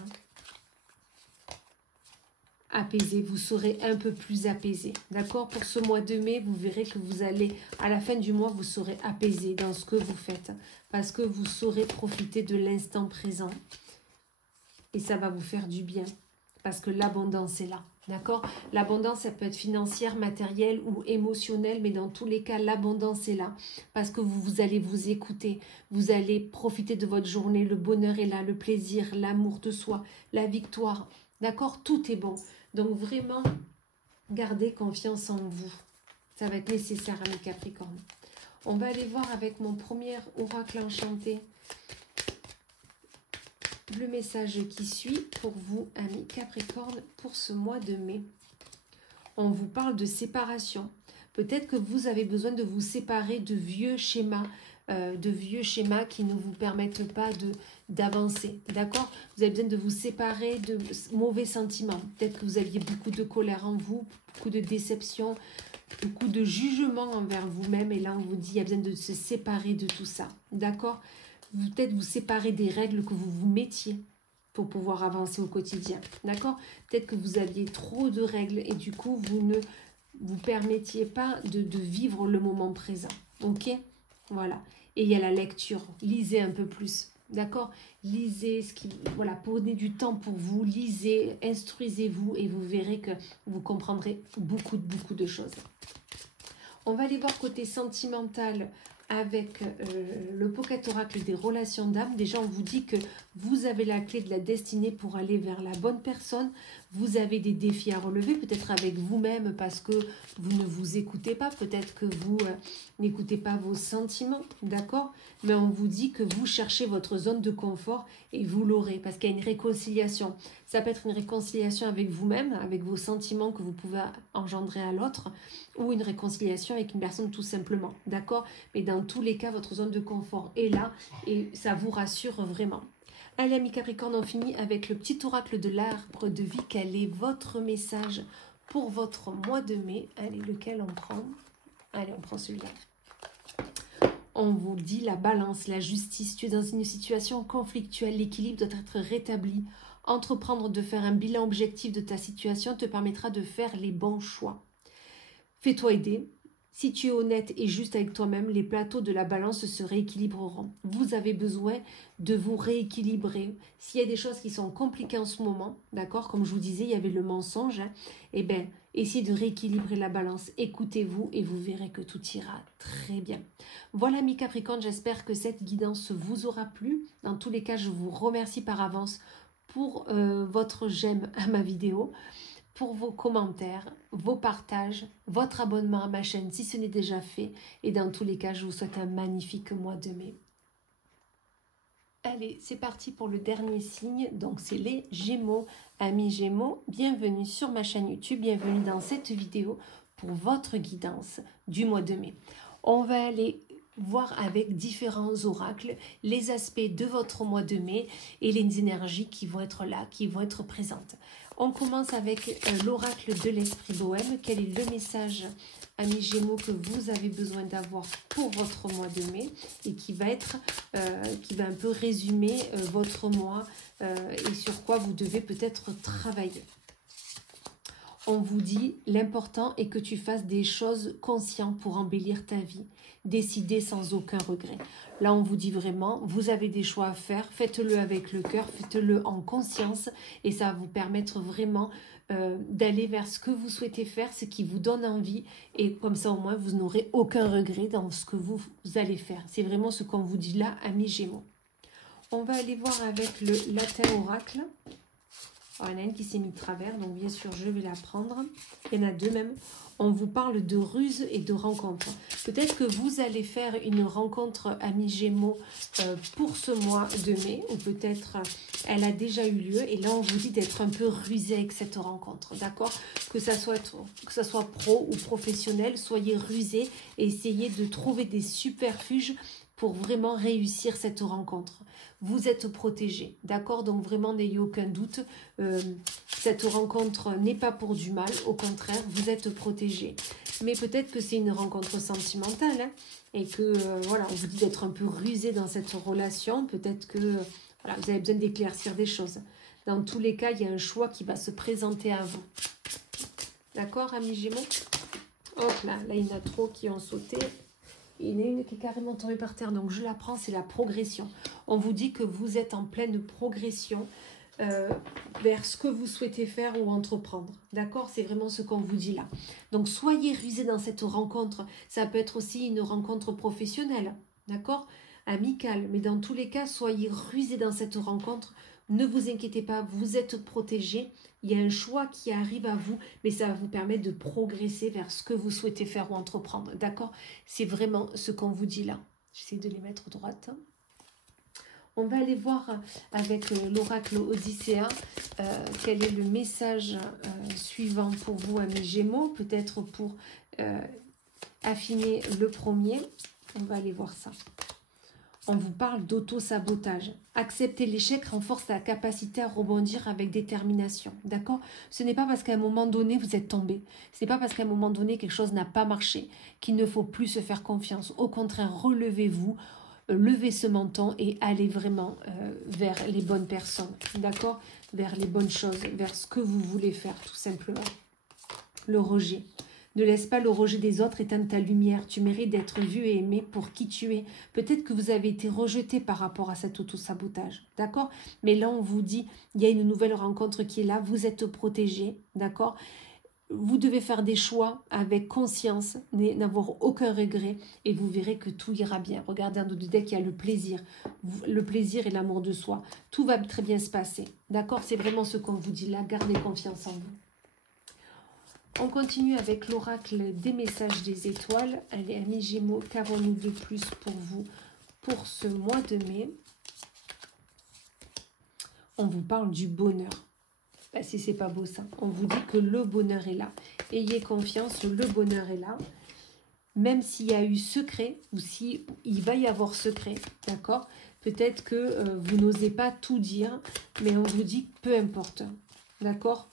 apaisé, vous serez un peu plus apaisé. D'accord? Pour ce mois de mai, vous verrez que vous allez, à la fin du mois, vous serez apaisé dans ce que vous faites. Parce que vous saurez profiter de l'instant présent. Et ça va vous faire du bien. Parce que l'abondance est là. D'accord? L'abondance, ça peut être financière, matérielle ou émotionnelle, mais dans tous les cas, l'abondance est là. Parce que vous allez vous écouter, vous allez profiter de votre journée, le bonheur est là, le plaisir, l'amour de soi, la victoire. D'accord? Tout est bon. Donc vraiment, gardez confiance en vous. Ça va être nécessaire, amis Capricorne. On va aller voir avec mon premier oracle enchanté le message qui suit pour vous, amis Capricorne, pour ce mois de mai. On vous parle de séparation. Peut-être que vous avez besoin de vous séparer de vieux schémas qui ne vous permettent pas d'avancer. D'accord? Vous avez besoin de vous séparer de mauvais sentiments. Peut-être que vous aviez beaucoup de colère en vous, beaucoup de déception, beaucoup de jugement envers vous-même. Et là, on vous dit, il y a besoin de se séparer de tout ça. D'accord? Peut-être vous séparer des règles que vous vous mettiez pour pouvoir avancer au quotidien. D'accord? Peut-être que vous aviez trop de règles et du coup, vous ne vous permettiez pas de vivre le moment présent. Ok? Voilà. Et il y a la lecture. Lisez un peu plus. D'accord? Lisez, voilà, prenez du temps pour vous. Lisez, instruisez-vous et vous verrez que vous comprendrez beaucoup de choses. On va aller voir côté sentimental avec le Pocket Oracle des relations d'âme. Déjà, on vous dit que vous avez la clé de la destinée pour aller vers la bonne personne. Vous avez des défis à relever, peut-être avec vous-même parce que vous ne vous écoutez pas. Peut-être que vous n'écoutez pas vos sentiments, d'accord? Mais on vous dit que vous cherchez votre zone de confort et vous l'aurez parce qu'il y a une réconciliation. Ça peut être une réconciliation avec vous-même, avec vos sentiments que vous pouvez engendrer à l'autre ou une réconciliation avec une personne tout simplement, d'accord? Mais dans tous les cas, votre zone de confort est là et ça vous rassure vraiment. Allez, amis Capricorne, on finit avec le petit oracle de l'arbre de vie. Quel est votre message pour votre mois de mai? Allez, lequel on prend? Allez, on prend celui-là. On vous dit la balance, la justice. Tu es dans une situation conflictuelle. L'équilibre doit être rétabli. Entreprendre de faire un bilan objectif de ta situation te permettra de faire les bons choix. Fais-toi aider. Si tu es honnête et juste avec toi-même, les plateaux de la balance se rééquilibreront. Vous avez besoin de vous rééquilibrer. S'il y a des choses qui sont compliquées en ce moment, d'accord, comme je vous disais, il y avait le mensonge, eh bien, essayez de rééquilibrer la balance. Écoutez-vous et vous verrez que tout ira très bien. Voilà, mes Capricornes, j'espère que cette guidance vous aura plu. Dans tous les cas, je vous remercie par avance pour votre j'aime à ma vidéo, pour vos commentaires, vos partages, votre abonnement à ma chaîne si ce n'est déjà fait. Et dans tous les cas, je vous souhaite un magnifique mois de mai. Allez, c'est parti pour le dernier signe. Donc, c'est les Gémeaux. Amis Gémeaux, bienvenue sur ma chaîne YouTube. Bienvenue dans cette vidéo pour votre guidance du mois de mai. On va aller voir avec différents oracles les aspects de votre mois de mai et les énergies qui vont être là, qui vont être présentes. On commence avec l'oracle de l'esprit bohème. Quel est le message, amis Gémeaux, que vous avez besoin d'avoir pour votre mois de mai et qui va un peu résumer votre mois et sur quoi vous devez peut-être travailler. On vous dit, l'important est que tu fasses des choses conscientes pour embellir ta vie. Décider sans aucun regret. Là, on vous dit vraiment, vous avez des choix à faire, faites-le avec le cœur, faites-le en conscience et ça va vous permettre vraiment d'aller vers ce que vous souhaitez faire, ce qui vous donne envie et comme ça, au moins, vous n'aurez aucun regret dans ce que vous allez faire. C'est vraiment ce qu'on vous dit là, amis Gémeaux. On va aller voir avec le latin oracle. Alors, il y en a une qui s'est mise de travers, donc bien sûr, je vais la prendre. Il y en a deux même. On vous parle de ruse et de rencontre. Peut-être que vous allez faire une rencontre, amis Gémeaux, pour ce mois de mai. Ou peut-être elle a déjà eu lieu. Et là, on vous dit d'être un peu rusé avec cette rencontre. D'accord? Que ça soit pro ou professionnel, soyez rusé et essayez de trouver des subterfuges pour vraiment réussir cette rencontre. Vous êtes protégé, d'accord? Donc vraiment, n'ayez aucun doute. Cette rencontre n'est pas pour du mal. Au contraire, vous êtes protégé. Mais peut-être que c'est une rencontre sentimentale. Hein, et que, voilà, on vous dit d'être un peu rusé dans cette relation. Peut-être que voilà, vous avez besoin d'éclaircir des choses. Dans tous les cas, il y a un choix qui va se présenter à vous. D'accord, amis Gémeaux? Hop là, là, il y en a trop qui ont sauté. Il y en a une qui est carrément tombée par terre, donc je la prends, c'est la progression. On vous dit que vous êtes en pleine progression vers ce que vous souhaitez faire ou entreprendre. D'accord? C'est vraiment ce qu'on vous dit là. Donc, soyez rusés dans cette rencontre. Ça peut être aussi une rencontre professionnelle. D'accord? Amicale. Mais dans tous les cas, soyez rusés dans cette rencontre. Ne vous inquiétez pas, vous êtes protégés. Il y a un choix qui arrive à vous, mais ça va vous permettre de progresser vers ce que vous souhaitez faire ou entreprendre. D'accord? C'est vraiment ce qu'on vous dit là. J'essaie de les mettre droite. On va aller voir avec l'oracle Odyssea quel est le message suivant pour vous, amis Gémeaux. Peut-être pour affiner le premier. On va aller voir ça. On vous parle d'auto-sabotage. Accepter l'échec renforce la capacité à rebondir avec détermination. D'accord? Ce n'est pas parce qu'à un moment donné, vous êtes tombé. Ce n'est pas parce qu'à un moment donné, quelque chose n'a pas marché qu'il ne faut plus se faire confiance. Au contraire, relevez-vous, levez ce menton et allez vraiment vers les bonnes personnes. D'accord? Vers les bonnes choses, vers ce que vous voulez faire, tout simplement. Le rejet. Ne laisse pas le rejet des autres éteindre ta lumière. Tu mérites d'être vu et aimé pour qui tu es. Peut-être que vous avez été rejeté par rapport à cet auto-sabotage. D'accord? Mais là, on vous dit, il y a une nouvelle rencontre qui est là. Vous êtes protégé. D'accord? Vous devez faire des choix avec conscience, n'avoir aucun regret. Et vous verrez que tout ira bien. Regardez en dessous du deck, il y a le plaisir. Le plaisir et l'amour de soi. Tout va très bien se passer. D'accord? C'est vraiment ce qu'on vous dit là. Gardez confiance en vous. On continue avec l'oracle des messages des étoiles. Allez, amis Gémeaux, qu'avons-nous de plus pour vous pour ce mois de mai? On vous parle du bonheur. Ben, si c'est pas beau ça. On vous dit que le bonheur est là. Ayez confiance, le bonheur est là. Même s'il y a eu secret, ou s'il va y avoir secret, d'accord? Peut-être que vous n'osez pas tout dire, mais on vous dit peu importe. D'accord?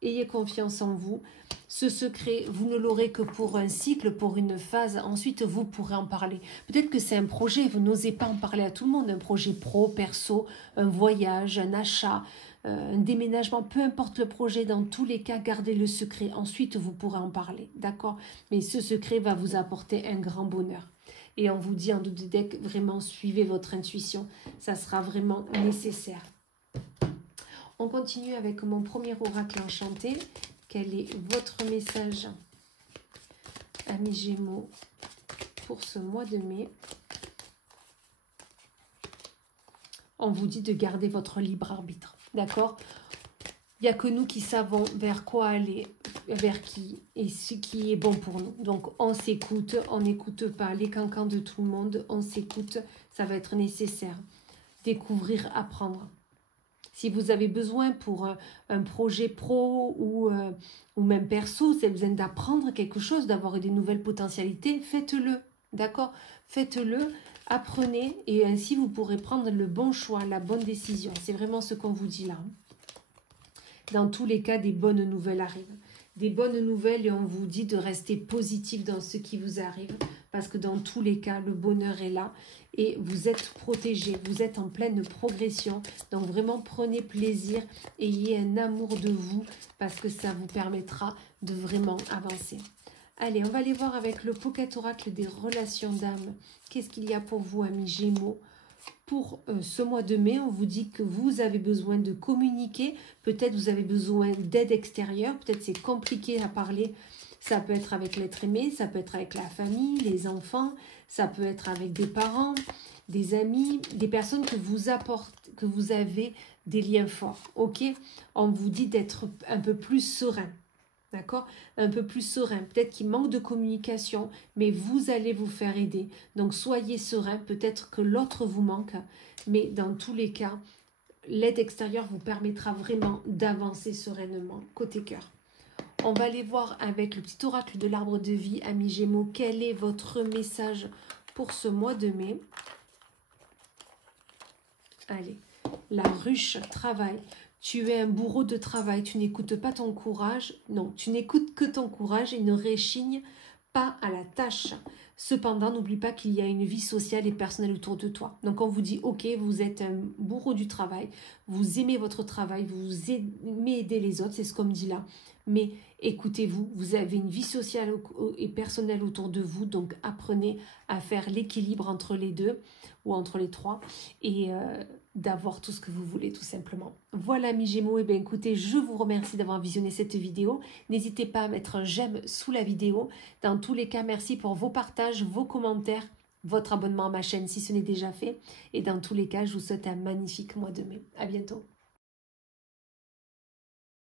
Ayez confiance en vous. Ce secret, vous ne l'aurez que pour un cycle, pour une phase. Ensuite, vous pourrez en parler. Peut-être que c'est un projet, vous n'osez pas en parler à tout le monde. Un projet pro, perso, un voyage, un achat, un déménagement. Peu importe le projet, dans tous les cas, gardez le secret. Ensuite, vous pourrez en parler. D'accord? Mais ce secret va vous apporter un grand bonheur. Et on vous dit en dos de deck, vraiment, suivez votre intuition. Ça sera vraiment nécessaire. On continue avec mon premier oracle enchanté. Quel est votre message, amis Gémeaux, pour ce mois de mai? On vous dit de garder votre libre arbitre, d'accord? Il n'y a que nous qui savons vers quoi aller, vers qui, et ce qui est bon pour nous. Donc, on s'écoute, on n'écoute pas les cancans de tout le monde, on s'écoute, ça va être nécessaire. Découvrir, apprendre. Si vous avez besoin pour un projet pro ou même perso, si vous avez besoin d'apprendre quelque chose, d'avoir des nouvelles potentialités, faites-le, d'accord? Faites-le, apprenez et ainsi vous pourrez prendre le bon choix, la bonne décision. C'est vraiment ce qu'on vous dit là. Dans tous les cas, des bonnes nouvelles arrivent. Des bonnes nouvelles et on vous dit de rester positif dans ce qui vous arrive parce que dans tous les cas, le bonheur est là et vous êtes protégés, vous êtes en pleine progression. Donc vraiment, prenez plaisir, ayez un amour de vous parce que ça vous permettra de vraiment avancer. Allez, on va aller voir avec le Pocket Oracle des relations d'âme. Qu'est-ce qu'il y a pour vous, amis Gémeaux? Pour ce mois de mai, on vous dit que vous avez besoin de communiquer. Peut-être vous avez besoin d'aide extérieure. Peut-être c'est compliqué à parler. Ça peut être avec l'être aimé, ça peut être avec la famille, les enfants. Ça peut être avec des parents, des amis, des personnes que vous apportez, que vous avez des liens forts. Ok? On vous dit d'être un peu plus serein. D'accord? Un peu plus serein. Peut-être qu'il manque de communication, mais vous allez vous faire aider. Donc, soyez serein. Peut-être que l'autre vous manque, mais dans tous les cas, l'aide extérieure vous permettra vraiment d'avancer sereinement. Côté cœur. On va aller voir avec le petit oracle de l'arbre de vie, amis Gémeaux, quel est votre message pour ce mois de mai? Allez, la ruche, travail. Tu es un bourreau de travail, tu n'écoutes pas ton courage. Non, tu n'écoutes que ton courage et ne réchigne pas à la tâche. Cependant, n'oublie pas qu'il y a une vie sociale et personnelle autour de toi. Donc, on vous dit, ok, vous êtes un bourreau du travail, vous aimez votre travail, vous aimez aider les autres, c'est ce qu'on me dit là. Mais écoutez-vous, vous avez une vie sociale et personnelle autour de vous, donc apprenez à faire l'équilibre entre les deux ou entre les trois et d'avoir tout ce que vous voulez tout simplement. Voilà mes Gémeaux, et bien écoutez, je vous remercie d'avoir visionné cette vidéo. N'hésitez pas à mettre un j'aime sous la vidéo. Dans tous les cas, merci pour vos partages, vos commentaires, votre abonnement à ma chaîne si ce n'est déjà fait. Et dans tous les cas, je vous souhaite un magnifique mois de mai. À bientôt.